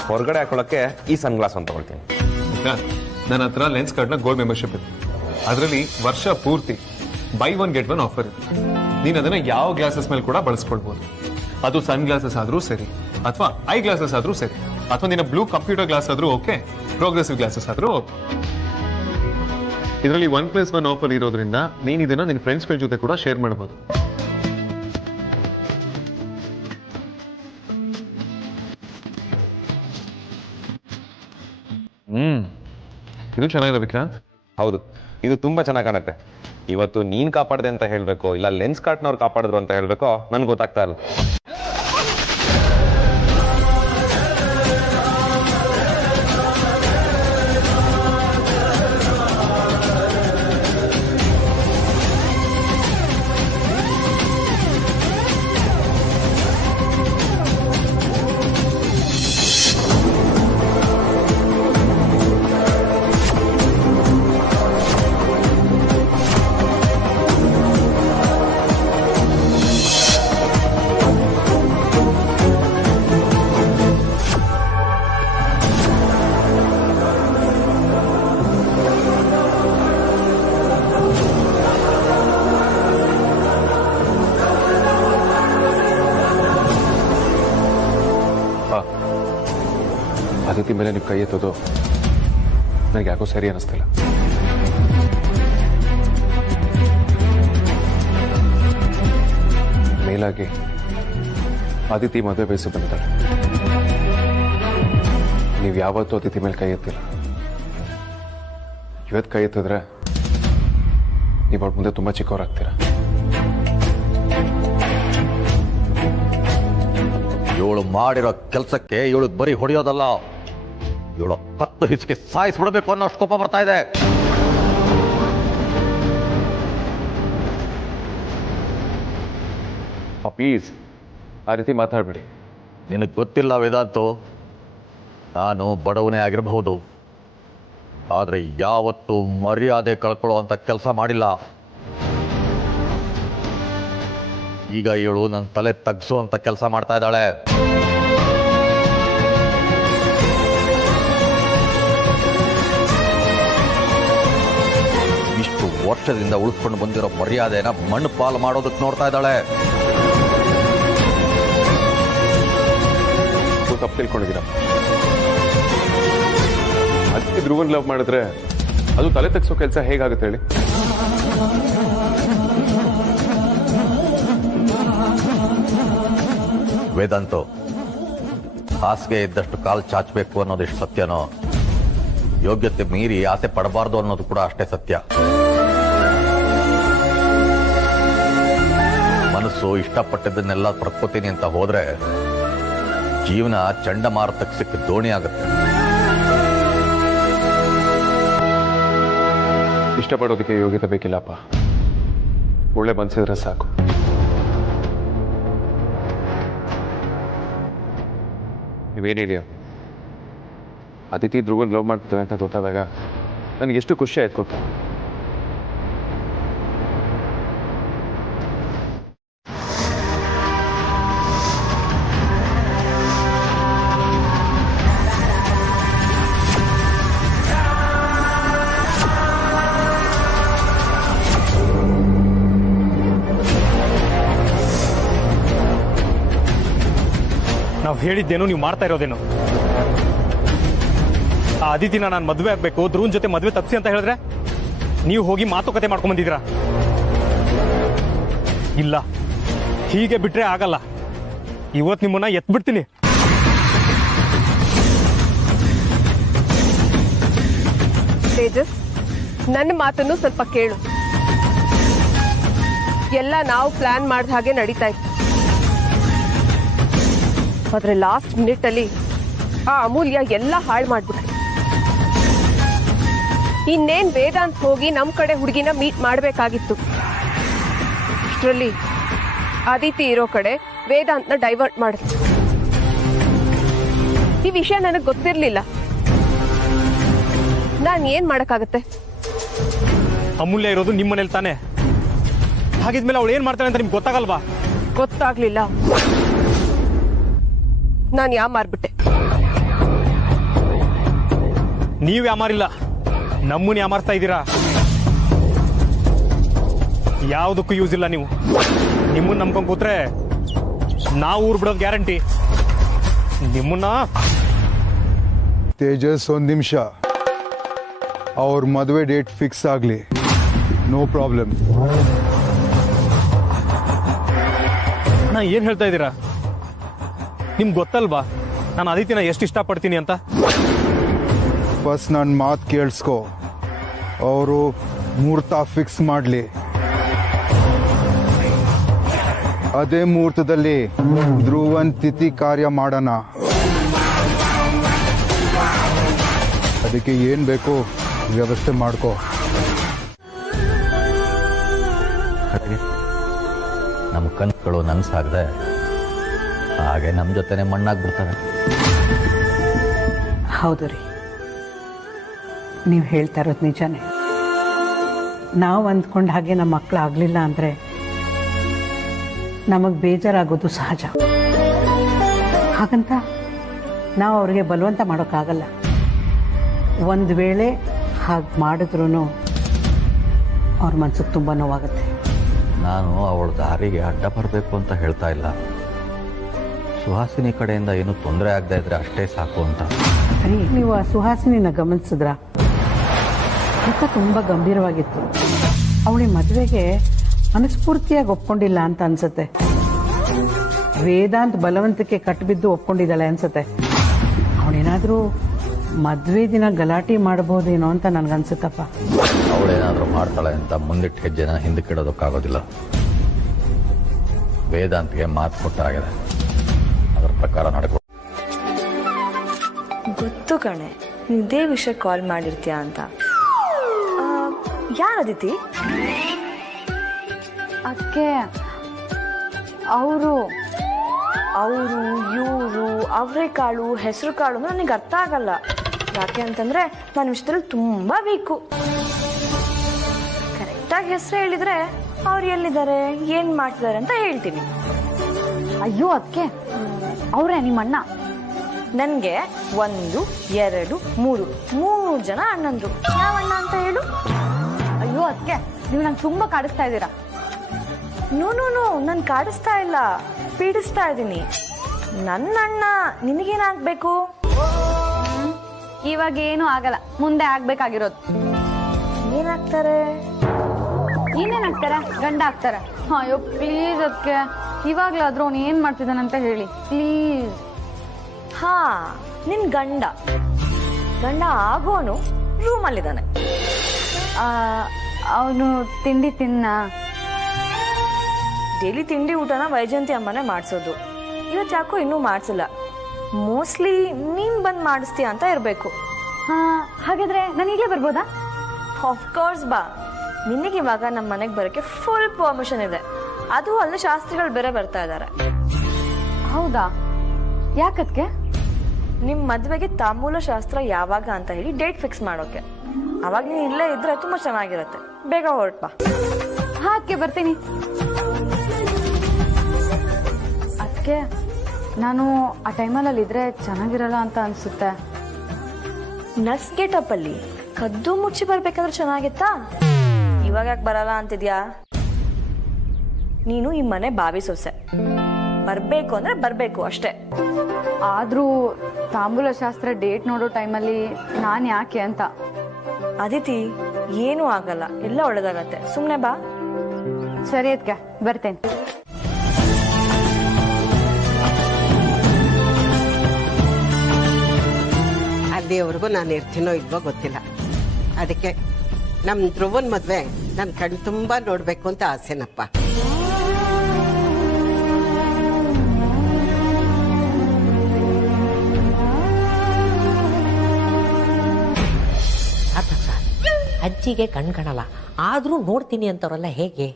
ಹೊರಗಡೆ ಹಾಕೊಳ್ಳೋಕ್ಕೆ ಈ ಸನ್ ಗ್ಲಾಸ್ ಒಂದು ತಗೊಳ್ತೀನಿ. ನನ್ನ ಹತ್ರ ಲೆನ್ಸ್ ಕಾರ್ಡ್ನ ಗೋಲ್ಡ್ ಮೆಂಬರ್ಶಿಪ್ ಇದೆ. ಅದರಲ್ಲಿ ವರ್ಷ ಪೂರ್ತಿ ಬೈ 1 get 1 ಆಫರ್ ಇದೆ. ನೀನು ಅದನ್ನ ಯಾವ ಗ್ಲಾಸಸ್ ಮೇಲೆ ಕೂಡ ಬಳಸ್ಕೊಳ್ಬಹುದು. ಅದು ಸನ್ ಗ್ಲಾಸಸ್ ಆದ್ರೂ ಸರಿ, ಅಥವಾ ಐ ಗ್ಲಾಸಸ್ ಆದ್ರೂ ಸರಿ, ಅಥವಾ ನಿನ್ನ ಬ್ಲೂ ಕಂಪ್ಯೂಟರ್ ಗ್ಲಾಸ್ ಆದ್ರೂ ಓಕೆ, ಪ್ರೋಗ್ರೆಸಿವ್ ಗ್ಲಾಸಸ್ ಆದ್ರೂ ಓಕೆ. ಇದರಲ್ಲಿ 1+1 ಆಫರ್ ಇರೋದ್ರಿಂದ ನೀನು ಇದನ್ನ ನಿನ್ನ ಫ್ರೆಂಡ್ಸ್ಗಳ ಜೊತೆ ಕೂಡ ಶೇರ್ ಮಾಡಬಹುದು. ಇದು ಚೆನ್ನಾಗಿದೆ ವಿಕ್ರಾಂತ್. ಹೌದು, ಇದು ತುಂಬಾ ಚೆನ್ನಾಗಿ ಕಾಣುತ್ತೆ. ಇವತ್ತು ನೀನ್ ಕಾಪಾಡಿದೆ ಅಂತ ಹೇಳ್ಬೇಕು, ಇಲ್ಲ ಲೆನ್ಸ್ ಕಾರ್ಟ್ನವ್ರು ಕಾಪಾಡಿದ್ರು ಅಂತ ಹೇಳ್ಬೇಕೋ ನನ್ಗೆ ಗೊತ್ತಾಗ್ತಾ ಇಲ್ಲ. ಅದಿತಿ ಮೇಲೆ ನೀವು ಕೈ ಎತ್ತೋದು ನನಗೆ ಯಾಕೋ ಸರಿ ಅನ್ನಿಸ್ತಿಲ್ಲ. ಮೇಲಾಗಿ ಅದಿತಿ ಮದುವೆ ವಯಸ್ಸು ಬಂದಿದ್ದಾಳೆ. ನೀವು ಯಾವತ್ತೂ ಅದಿತಿ ಮೇಲೆ ಕೈ ಎತ್ತಿಲ್ಲ. ಇವತ್ತು ಕೈ ಎತ್ತಿದ್ರೆ ನೀವು ಅವ್ರ ಮುಂದೆ ತುಂಬಾ ಚಿಕ್ಕವರಾಗ್ತೀರ. ಇವಳು ಮಾಡಿರೋ ಕೆಲಸಕ್ಕೆ ಇವಳು ಬರೀ ಹೊಡೆಯೋದಲ್ಲ, ಇವಳು 10 ಹಿಚ್ಚಿಗೆ ಸಾಯಿಸ್ಬಿಡ್ಬೇಕು ಅನ್ನೋ ಕೋಪ ಬರ್ತಾ ಇದೆ. ಪ್ಲೀಸ್ ಆ ರೀತಿ ಮಾತಾಡಬೇಡಿ. ನಿನಗೆ ಗೊತ್ತಿಲ್ಲ ವೇದಾಂತು, ನಾನು ಬಡವನೇ ಆಗಿರಬಹುದು, ಆದರೆ ಯಾವತ್ತೂ ಮರ್ಯಾದೆ ಕಳ್ಕೊಳ್ಳುವಂಥ ಕೆಲಸ ಮಾಡಿಲ್ಲ. ಈಗ ಇವಳು ನನ್ನ ತಲೆ ತಗ್ಸು ಅಂತ ಕೆಲಸ ಮಾಡ್ತಾ ಇದ್ದಾಳೆ. ಇಷ್ಟು ವರ್ಷದಿಂದ ಉಳಿಸ್ಕೊಂಡು ಬಂದಿರೋ ಮರ್ಯಾದೆನ ಮಣ್ಣು ಪಾಲು ಮಾಡೋದಕ್ಕೆ ನೋಡ್ತಾ ಇದ್ದಾಳೆ. ತಪ್ಪು ತಿಳ್ಕೊಂಡಿದ್ದೀರ. ಅದಕ್ಕೆ ಧ್ರುವನ್ ಲವ್ ಮಾಡಿದ್ರೆ ಅದು ತಲೆ ತಗ್ಸೋ ಕೆಲಸ ಹೇಗಾಗುತ್ತೆ ಹೇಳಿ? ವೇದಾಂತು, ಹಾಸಿಗೆ ಇದ್ದಷ್ಟು ಕಾಲು ಚಾಚಬೇಕು ಅನ್ನೋದೆಷ್ಟು ಸತ್ಯನೋ, ಯೋಗ್ಯತೆ ಮೀರಿ ಆಸೆ ಪಡಬಾರ್ದು ಅನ್ನೋದು ಕೂಡ ಅಷ್ಟೇ ಸತ್ಯ. ಮನಸ್ಸು ಇಷ್ಟಪಟ್ಟಿದ್ದನ್ನೆಲ್ಲ ಪಡ್ಕೋತೀನಿ ಅಂತ ಹೋದ್ರೆ ಜೀವನ ಚಂಡಮಾರುತಕ್ಕೆ ಸಿಕ್ಕ ದೋಣಿ ಆಗುತ್ತೆ. ಇಷ್ಟಪಡೋದಕ್ಕೆ ಯೋಗ್ಯತೆ ಬೇಕಿಲ್ಲಪ್ಪ, ಒಳ್ಳೆ ಮನ್ಸಿದ್ರೆ ಸಾಕು. ನೀವೇನಿದೆಯೋ ಅದಿತಿ ಧ್ರುವನ್ ಲವ್ ಮಾಡ್ತಿದ್ದೇವೆ ಅಂತ ಗೊತ್ತಾದಾಗ ನನಗೆ ಎಷ್ಟು ಖುಷಿ ಆಯ್ತು ಗೊತ್ತಾ? ನಾವು ಹೇಳಿದ್ದೇನು, ನೀವು ಮಾಡ್ತಾ ಇರೋದೇನು? ಆ ಅದಿತಿನ ನಾನು ಮದುವೆ ಆಗ್ಬೇಕು, ಧ್ರುವನ್ ಜೊತೆ ಮದುವೆ ತಪ್ಪಿಸಿ ಅಂತ ಹೇಳಿದ್ರೆ ನೀವು ಹೋಗಿ ಮಾತುಕತೆ ಮಾಡ್ಕೊಂಡ್ ಬಂದಿದ್ದೀರಾ? ಇಲ್ಲ, ಹೀಗೆ ಬಿಟ್ರೆ ಆಗಲ್ಲ. ಇವತ್ತು ನಿಮ್ಮನ್ನ ಎತ್ಬಿಡ್ತೀನಿ. ತೇಜಸ್, ನನ್ನ ಮಾತನ್ನು ಸ್ವಲ್ಪ ಕೇಳು. ಎಲ್ಲ ನಾವು ಪ್ಲಾನ್ ಮಾಡಿದ ಹಾಗೆ ನಡೀತಾ ಇತ್ತು. ಆದ್ರೆ ಲಾಸ್ಟ್ ಮಿನಿಟ್ ಅಲ್ಲಿ ಆ ಅಮೂಲ್ಯ ಎಲ್ಲ ಹಾಳು ಮಾಡ್ಬಿಟ್ರು. ಇನ್ನೇನ್ ವೇದಾಂತ್ ಹೋಗಿ ನಮ್ ಕಡೆ ಹುಡುಗಿನ ಮೀಟ್ ಮಾಡ್ಬೇಕಾಗಿತ್ತು. ಅಷ್ಟರಲ್ಲಿ ಅದಿತಿ ಇರೋ ಕಡೆ ವೇದಾಂತ್ನ ಡೈವರ್ಟ್ ಮಾಡಿದ್ರು. ಈ ವಿಷಯ ನನಗೆ ಗೊತ್ತಿರ್ಲಿಲ್ಲ. ನಾನ್ ಏನ್ ಮಾಡಕ್ಕಾಗತ್ತೆ? ಅಮೂಲ್ಯ ಇರೋದು ನಿಮ್ಮ ಮನೇಲಿ ತಾನೆ. ಹಾಗಿದ್ಮೇಲೆ ಅವಳು ಏನ್ ಮಾಡ್ತಾಳೆ ಅಂತ ನಿಮ್ಗೆ ಗೊತ್ತಾಗಲ್ವಾ? ಗೊತ್ತಾಗ್ಲಿಲ್ಲ. ನಾನು ಯಾಮಾರ್ಬಿಟ್ಟೆ. ನೀವು ಯಾಮಾರಿಲ್ಲ, ನಮ್ಮನ್ನ ಯಾಮಾರ್ಸ್ತಾ ಇದ್ದೀರಾ. ಯಾವುದಕ್ಕೂ ಯೂಸ್ ಇಲ್ಲ ನೀವು. ನಿಮ್ಮನ್ನ ನಂಬ್ಕೊಂಡ್ ಕೂತ್ರೆ ನಾವು ಊರ್ ಬಿಡೋದು ಗ್ಯಾರಂಟಿ. ನಿಮ್ಮನ್ನ ತೇಜಸ್, ಒಂದು ನಿಮಿಷ. ಅವ್ರ ಮದುವೆ ಡೇಟ್ ಫಿಕ್ಸ್ ಆಗಲಿ, ನೋ ಪ್ರಾಬ್ಲಮ್. ನಾ ಏನ್ ಹೇಳ್ತಾ ಇದ್ದೀರಾ? ನಿಮ್ಗೆ ಗೊತ್ತಲ್ವಾ ನಾನು ಅದಿತಿನ ಎಷ್ಟು ಇಷ್ಟಪಡ್ತೀನಿ ಅಂತ? ಫಸ್ಟ್ ನನ್ನ ಮಾತು ಕೇಳಿಸ್ಕೊ. ಅವರು ಮುಹೂರ್ತ ಫಿಕ್ಸ್ ಮಾಡಲಿ. ಅದೇ ಮುಹೂರ್ತದಲ್ಲಿ ಧ್ರುವನ್ ತಿಥಿ ಕಾರ್ಯ ಮಾಡೋಣ. ಅದಕ್ಕೆ ಏನು ಬೇಕೋ ವ್ಯವಸ್ಥೆ ಮಾಡ್ಕೋ. ನಮ್ಮ ಕನಸುಗಳು ನನಸಾಗದೆ ಹಾಗೆ ನಮ್ಮ ಜೊತೆನೆ ಮಣ್ಣಾಗ್ಬಿಡ್ತವೆ. ಹೌದು ರೀ, ನೀವು ಹೇಳ್ತಾ ಇರೋದು ನಿಜಾನೇ. ನಾವು ಅಂದ್ಕೊಂಡ ಹಾಗೆ ನಮ್ಮ ಮಕ್ಕಳು ಆಗಲಿಲ್ಲ ಅಂದರೆ ನಮಗೆ ಬೇಜಾರಾಗೋದು ಸಹಜ. ಹಾಗಂತ ನಾವು ಅವ್ರಿಗೆ ಬಲವಂತ ಮಾಡೋಕ್ಕಾಗಲ್ಲ. ಒಂದು ವೇಳೆ ಹಾಗೆ ಮಾಡಿದ್ರೂ ಅವ್ರ ಮನ್ಸಿಗೆ ತುಂಬ ನೋವಾಗುತ್ತೆ. ನಾನು ಅವಳ ದಾರಿಗೆ ಅಡ್ಡ ಬರಬೇಕು ಅಂತ ಹೇಳ್ತಾ ಇಲ್ಲ. ಸುಹಾಸಿನಿ ಕಡೆಯಿಂದ ಏನು ತೊಂದರೆ ಆಗದೆ ಇದ್ರೆ ಅಷ್ಟೇ ಸಾಕು ಅಂತ. ನೀವು ಆ ಸುಹಾಸಿನಿನ ಗಮನಿಸಿದ್ರ? ಮುಖ ತುಂಬ ಗಂಭೀರವಾಗಿತ್ತು. ಅವಳಿ ಮದುವೆಗೆ ಮನಸ್ಫೂರ್ತಿಯಾಗಿ ಒಪ್ಕೊಂಡಿಲ್ಲ ಅಂತ ಅನ್ಸುತ್ತೆ. ವೇದಾಂತ್ ಬಲವಂತಕ್ಕೆ ಕಟ್ಟಿಬಿದ್ದು ಒಪ್ಕೊಂಡಿದ್ದಾಳೆ ಅನ್ಸುತ್ತೆ. ಅವಳೇನಾದರೂ ಮದುವೆ ದಿನ ಗಲಾಟೆ ಮಾಡಬಹುದೇನೋ ಅಂತ ನನಗನ್ಸುತ್ತಪ್ಪ. ಅವಳೇನಾದರೂ ಮಾಡ್ತಾಳೆ ಅಂತ ಮುಂದಿಟ್ಟು ಹೆಜ್ಜೆನ ಹಿಂದಕ್ಕೆ ಇಡೋದಕ್ಕಾಗೋದಿಲ್ಲ. ವೇದಾಂತ್ಗೆ ಮಾತು ಕೊಟ್ಟಾಗಿದೆ, ಅದರ ಪ್ರಕಾರ ನಡ್ಕೊ. ಗೊತ್ತು ಕಣೆ, ಇದೇ ವಿಷಯ ಕಾಲ್ ಮಾಡಿರ್ತೀಯ ಅಂತ. ಯಾರದಿತಿ? ಅದಕ್ಕೆ ಅವರು ಇವರು ಅವರೆಕಾಳು ಹೆಸರು ಕಾಳು ನನಗೆ ಅರ್ಥ ಆಗಲ್ಲ. ಯಾಕೆ ಅಂತಂದ್ರೆ ನನ್ನ ವಿಷಯದಲ್ಲಿ ತುಂಬಾ ವೀಕು. ಕರೆಕ್ಟಾಗಿ ಕರೆಕ್ಟಾಗಿ ಹೆಸರು ಹೇಳಿದ್ರೆ ಅವ್ರು ಎಲ್ಲಿದ್ದಾರೆ ಏನ್ ಮಾಡ್ತಿದ್ದಾರೆ ಅಂತ ಹೇಳ್ತೀವಿ. ಅಯ್ಯೋ ಅದಕ್ಕೆ ಅವ್ರೇ ನಿಮ್ಮ ಅಣ್ಣ. ನನ್ಗೆ 1, 2, 3 ಜನ ಅಣ್ಣಂದ್ರು. ಯಾವ ಅಣ್ಣ ಅಂತ ಹೇಳು? ಅಯ್ಯೋ ಅದಕ್ಕೆ ನೀವು ನಂಗೆ ತುಂಬಾ ಕಾಡಿಸ್ತಾ ಇದ್ದೀರಾ. ನೋ ನಾನು ಕಾಡಿಸ್ತಾ ಇಲ್ಲ, ಪೀಡಿಸ್ತಾ ಇದ್ದೀನಿ. ನನ್ನ ಅಣ್ಣ ನಿನಗೇನಾಗ್ಬೇಕು? ಇವಾಗ ಏನು ಆಗಲ್ಲ, ಮುಂದೆ ಆಗ್ಬೇಕಾಗಿರೋದು. ಏನಾಗ್ತಾರೆ? ಇನ್ನೇನಾಗ್ತಾರೆ? ಗಂಡ ಆಗ್ತಾರೆ. ಅಯ್ಯೋ ಪ್ಲೀಸ್ ಅದಕ್ಕೆ ಇವಾಗ್ಲಾದ್ರೂ ಅವ್ನು ಏನ್ ಮಾಡ್ತಿದ್ದಾನಂತ ಹೇಳಿ ಪ್ಲೀಸ್. ಹಾ, ನಿನ್ ಗಂಡ ಆಗೋನು ರೂಮಲ್ಲಿದ್ದಾನೆ. ಅವನು ತಿಂಡಿ ಡೈಲಿ ತಿಂಡಿ ಊಟನ ವೈಜಯಂತಿ ಅಮ್ಮನೇ ಮಾಡಿಸೋದು. ಇವತ್ತು ಯಾಕೋ ಇನ್ನೂ ಮಾಡಿಸಿಲ್ಲ. ಮೋಸ್ಟ್ಲಿ ನೀನ್ ಬಂದ್ ಮಾಡಿಸ್ತೀಯ ಅಂತ ಇರಬೇಕು. ಹಾಗಾದ್ರೆ ನಾನು ಈಗಲೇ ಬರ್ಬೋದಾ? ಆಫ್ಕೋರ್ಸ್ ಬಾ. ನಿನಗೆ ಇವಾಗ ನಮ್ಮ ಮನೆಗೆ ಬರೋಕ್ಕೆ ಫುಲ್ ಪರ್ಮಿಷನ್ ಇದೆ. ಅದು ಅಲ್ಲದೆ ಶಾಸ್ತ್ರಿಗಳು ಬೇರೆ ಬರ್ತಾ ಇದ್ದಾರೆ. ಹೌದಾ? ಯಾಕದ್ಕೆ? ನಿಮ್ ಮದ್ವೆಗೆ ತಾಂಬೂಲ ಶಾಸ್ತ್ರ ಯಾವಾಗ ಅಂತ ಹೇಳಿ ಡೇಟ್ ಫಿಕ್ಸ್ ಮಾಡೋಕೆ. ಅವಾಗ ನೀನ್ ಇಲ್ಲೇ ಇದ್ರೆ ತುಂಬಾ ಚೆನ್ನಾಗಿರುತ್ತೆ. ಬೇಗ ಹೊರಟ್ ಬಾ. ಹಾಗೆ ಬರ್ತೀನಿ. ಅದಕ್ಕೆ ನಾನು ಆ ಟೈಮಲ್ಲಿ ಇದ್ರೆ ಚೆನ್ನಾಗಿರಲ್ಲ ಅಂತ ಅನ್ಸುತ್ತೆ. ನರ್ಸ್ ಗೇಟಪ್ ಅಲ್ಲಿ ಕದ್ದು ಮುಚ್ಚಿ ಬರ್ಬೇಕಾದ್ರೆ ಚೆನ್ನಾಗಿತ್ತಾ? ಇವಾಗ ಯಾಕೆ ಬರಲ್ಲ ಅಂತಿದ್ಯಾ? ನೀನು ಈ ಮನೆ ಬಾವಿ ಸೊಸೆ. ಬರ್ಬೇಕು ಅಂದ್ರೆ ಬರ್ಬೇಕು ಅಷ್ಟೇ. ಆದ್ರೂ ತಾಂಬೂಲ ಶಾಸ್ತ್ರ ಡೇಟ್ ನೋಡೋ ಟೈಮಲ್ಲಿ ನಾನು ಯಾಕೆ ಅಂತ. ಅದಿತಿ, ಏನೂ ಆಗಲ್ಲ, ಎಲ್ಲ ಒಳ್ಳೇದಾಗತ್ತೆ. ಸುಮ್ನೆ ಬಾ. ಸರಿ ಅದಕ್ಕೆ ಬರ್ತೇನೆ. ಅಲ್ಲಿವರೆಗೂ ನಾನು ಇರ್ತೀನೋ ಇಲ್ವೋ ಗೊತ್ತಿಲ್ಲ. ಅದಕ್ಕೆ ನಮ್ಮ ಧ್ರುವನ್ ಮದ್ವೆ ನನ್ನ ಕಣ್ ತುಂಬಾ ನೋಡ್ಬೇಕು ಅಂತ ಆಸೆನಪ್ಪ. ಅಜ್ಜಿಗೆ ಕಣ್ಕಣಲ್ಲ, ಆದ್ರೂ ನೋಡ್ತೀನಿ ಅಂತವ್ರಲ್ಲ ಹೇಗೆ?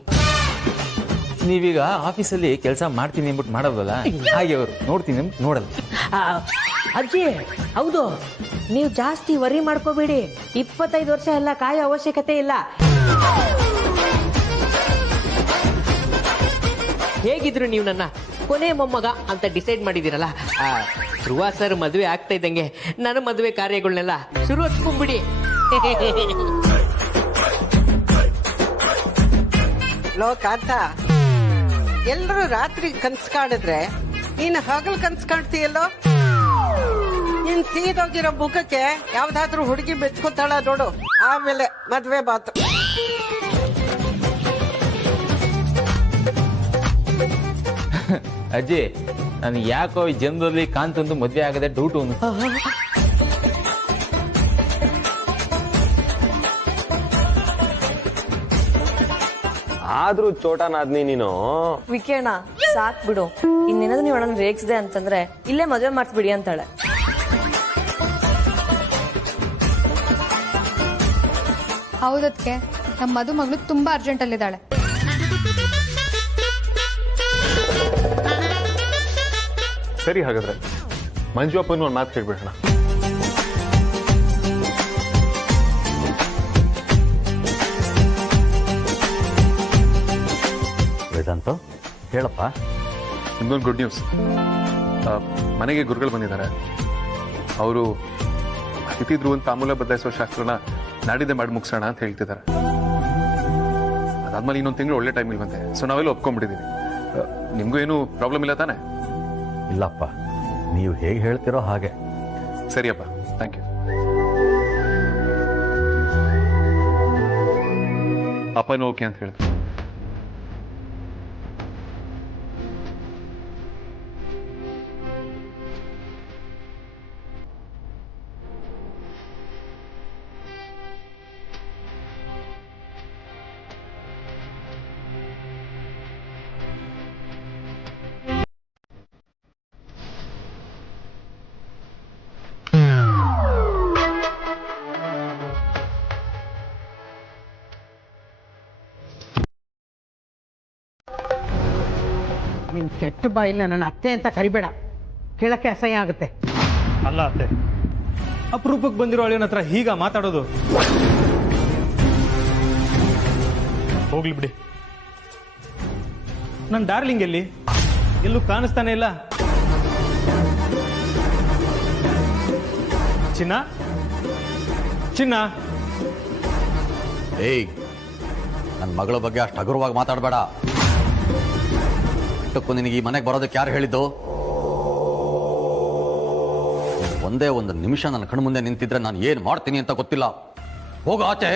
ನೀವೀಗ ಆಫೀಸಲ್ಲಿ ಕೆಲಸ ಮಾಡ್ತೀನಿ ಅಂದ್ಬಿಟ್ಟು ಮಾಡೋದಲ್ಲ, ಹಾಗೆ ಅವರು ನೋಡ್ತೀನಿ ಅಂದ್ಬಿಟ್ಟು ನೋಡಲ್ಲ. ಅಜ್ಜಿ ಹೌದು, ನೀವು ಜಾಸ್ತಿ ವರಿ ಮಾಡ್ಕೋಬೇಡಿ. 25 ವರ್ಷ ಎಲ್ಲ ಕಾಯೋ ಅವಶ್ಯಕತೆ ಇಲ್ಲ. ಹೇಗಿದ್ರು ನೀವು ನನ್ನ ಕೊನೆ ಮೊಮ್ಮಗ ಅಂತ ಡಿಸೈಡ್ ಮಾಡಿದಿರಲ್ಲ. ಧ್ರುವ ಸರ್ ಮದುವೆ ಆಗ್ತಾ ಇದ್ದಂಗೆ ನನ್ನ ಮದುವೆ ಕಾರ್ಯಗಳನ್ನೆಲ್ಲ ಶುರು ಹಚ್ಕೊಂಡ್ಬಿಡಿ. ಲೋಕಾಂತ, ಎಲ್ಲರೂ ರಾತ್ರಿ ಕನ್ಸ್ ಕಾಣಿದ್ರೆ ನೀನು ಹಗಲ್ ಕನ್ಸ್ ಕಾಣ್ತೀಯಲ್ಲೋ. ನೀನ್ ಸೀದೋಗಿರೋ ಮುಖಕ್ಕೆ ಯಾವ್ದಾದ್ರೂ ಹುಡುಗಿ ಬೆಚ್ಕೋತಾಳ ನೋಡು, ಆಮೇಲೆ ಮದ್ವೆ ಬಾತು. ಅಜ್ಜಿ, ನಾನು ಯಾಕೋ ಈ ಜನ್ಮದಲ್ಲಿ ಕಾಂತಂದು ಮದ್ವೆ ಆಗದೆ ಡೌಟು. ಆದ್ರೂ ಚೋಟನಾದ್ನಿ ನೀನು. ವಿಕೇಣ ಸಾಕ್ ಬಿಡು. ಇನ್ನೇನಾದ್ರೂ ನೀವು ಅಣ್ಣನ ರೇಗಿಸಿದೆ ಅಂತಂದ್ರೆ ಇಲ್ಲೇ ಮದ್ವೆ ಮಾಡ್ಸ್ಬಿಡಿ ಅಂತಾಳೆ. ಹೌದಕ್ಕೆ ನಮ್ಮ ಮದುಮಗಳು ತುಂಬಾ ಅರ್ಜೆಂಟ್ ಅಲ್ಲಿದ್ದಾಳೆ. ಸರಿ, ಹಾಗಾದ್ರೆ ಮಂಜು ಅಪ್ಪನ ಒಂದು ಮಾತು ಕೇಳ್ಬಿಡೋಣ. ವೇದಾಂತ, ಹೇಳಪ್ಪ. ನಿಮ್ದೊಂದು ಗುಡ್ ನ್ಯೂಸ್. ಮನೆಗೆ ಗುರುಗಳು ಬಂದಿದ್ದಾರೆ. ಅವರು ಅತಿಥಿ ಧ್ರುವನ್ ತಾಂಬೂಲ ಬದಲಾಯಿಸೋ ಶಾಸ್ತ್ರನ ನಾಡಿದ್ದೆ ಮಾಡಿ ಮುಗಿಸೋಣ ಅಂತ ಹೇಳ್ತಿದ್ದಾರೆ. ಅದಾದ್ಮೇಲೆ ಇನ್ನೊಂದು ತಿಂಗಳು ಒಳ್ಳೆ ಟೈಮ್ ಇಲ್ವಂತೆ. ಸೊ ನಾವೆಲ್ಲ ಒಪ್ಕೊಂಡ್ಬಿಟ್ಟಿದ್ದೀವಿ. ನಿಮ್ಗೂ ಏನು ಪ್ರಾಬ್ಲಮ್ ಇಲ್ಲ ತಾನೆ? ಇಲ್ಲಪ್ಪ, ನೀವು ಹೇಗೆ ಹೇಳ್ತಿರೋ ಹಾಗೆ. ಸರಿಯಪ್ಪ, ಥ್ಯಾಂಕ್ ಯು. ಅಪ್ಪನೂ ಓಕೆ ಅಂತ ಹೇಳಿದ್ರು. ನಿನ್ ಕೆಟ್ಟ ಬಾಯಿಲ್ಲ ನನ್ನ ಅತ್ತೆ ಅಂತ ಕರಿಬೇಡ, ಕೇಳಕ್ಕೆ ಅಸಹ್ಯ ಆಗುತ್ತೆ. ಅಲ್ಲ ಅತ್ತೆ, ಅಪರೂಪಕ್ಕೆ ಬಂದಿರೋ ಅಳಿಯನ ಹತ್ರ ಹೀಗ ಮಾತಾಡೋದು? ಹೋಗ್ಲಿ ಬಿಡಿ. ನನ್ನ ಡಾರ್ಲಿಂಗ್ ಎಲ್ಲಿ? ಎಲ್ಲೂ ಕಾಣಿಸ್ತಾನೆ ಇಲ್ಲ. ಚಿನ್ನ ಚಿನ್ನ, ಏಯ್, ನನ್ನ ಮಗಳ ಬಗ್ಗೆ ಅಷ್ಟು ಹಗುರವಾಗಿ ಮಾತಾಡಬೇಡ. ಇಷ್ಟಕ್ಕೂ ನಿನಗೆ ಈ ಮನೆಗೆ ಬರೋದಕ್ಕೆ ಯಾರು ಹೇಳಿದ್ದು? ಒಂದೇ ಒಂದು ನಿಮಿಷ ನನ್ನ ಕಣ್ಣು ಮುಂದೆ ನಿಂತಿದ್ರೆ ನಾನು ಏನು ಮಾಡ್ತೀನಿ ಅಂತ ಗೊತ್ತಿಲ್ಲ. ಹೋಗು ಆಚೆ.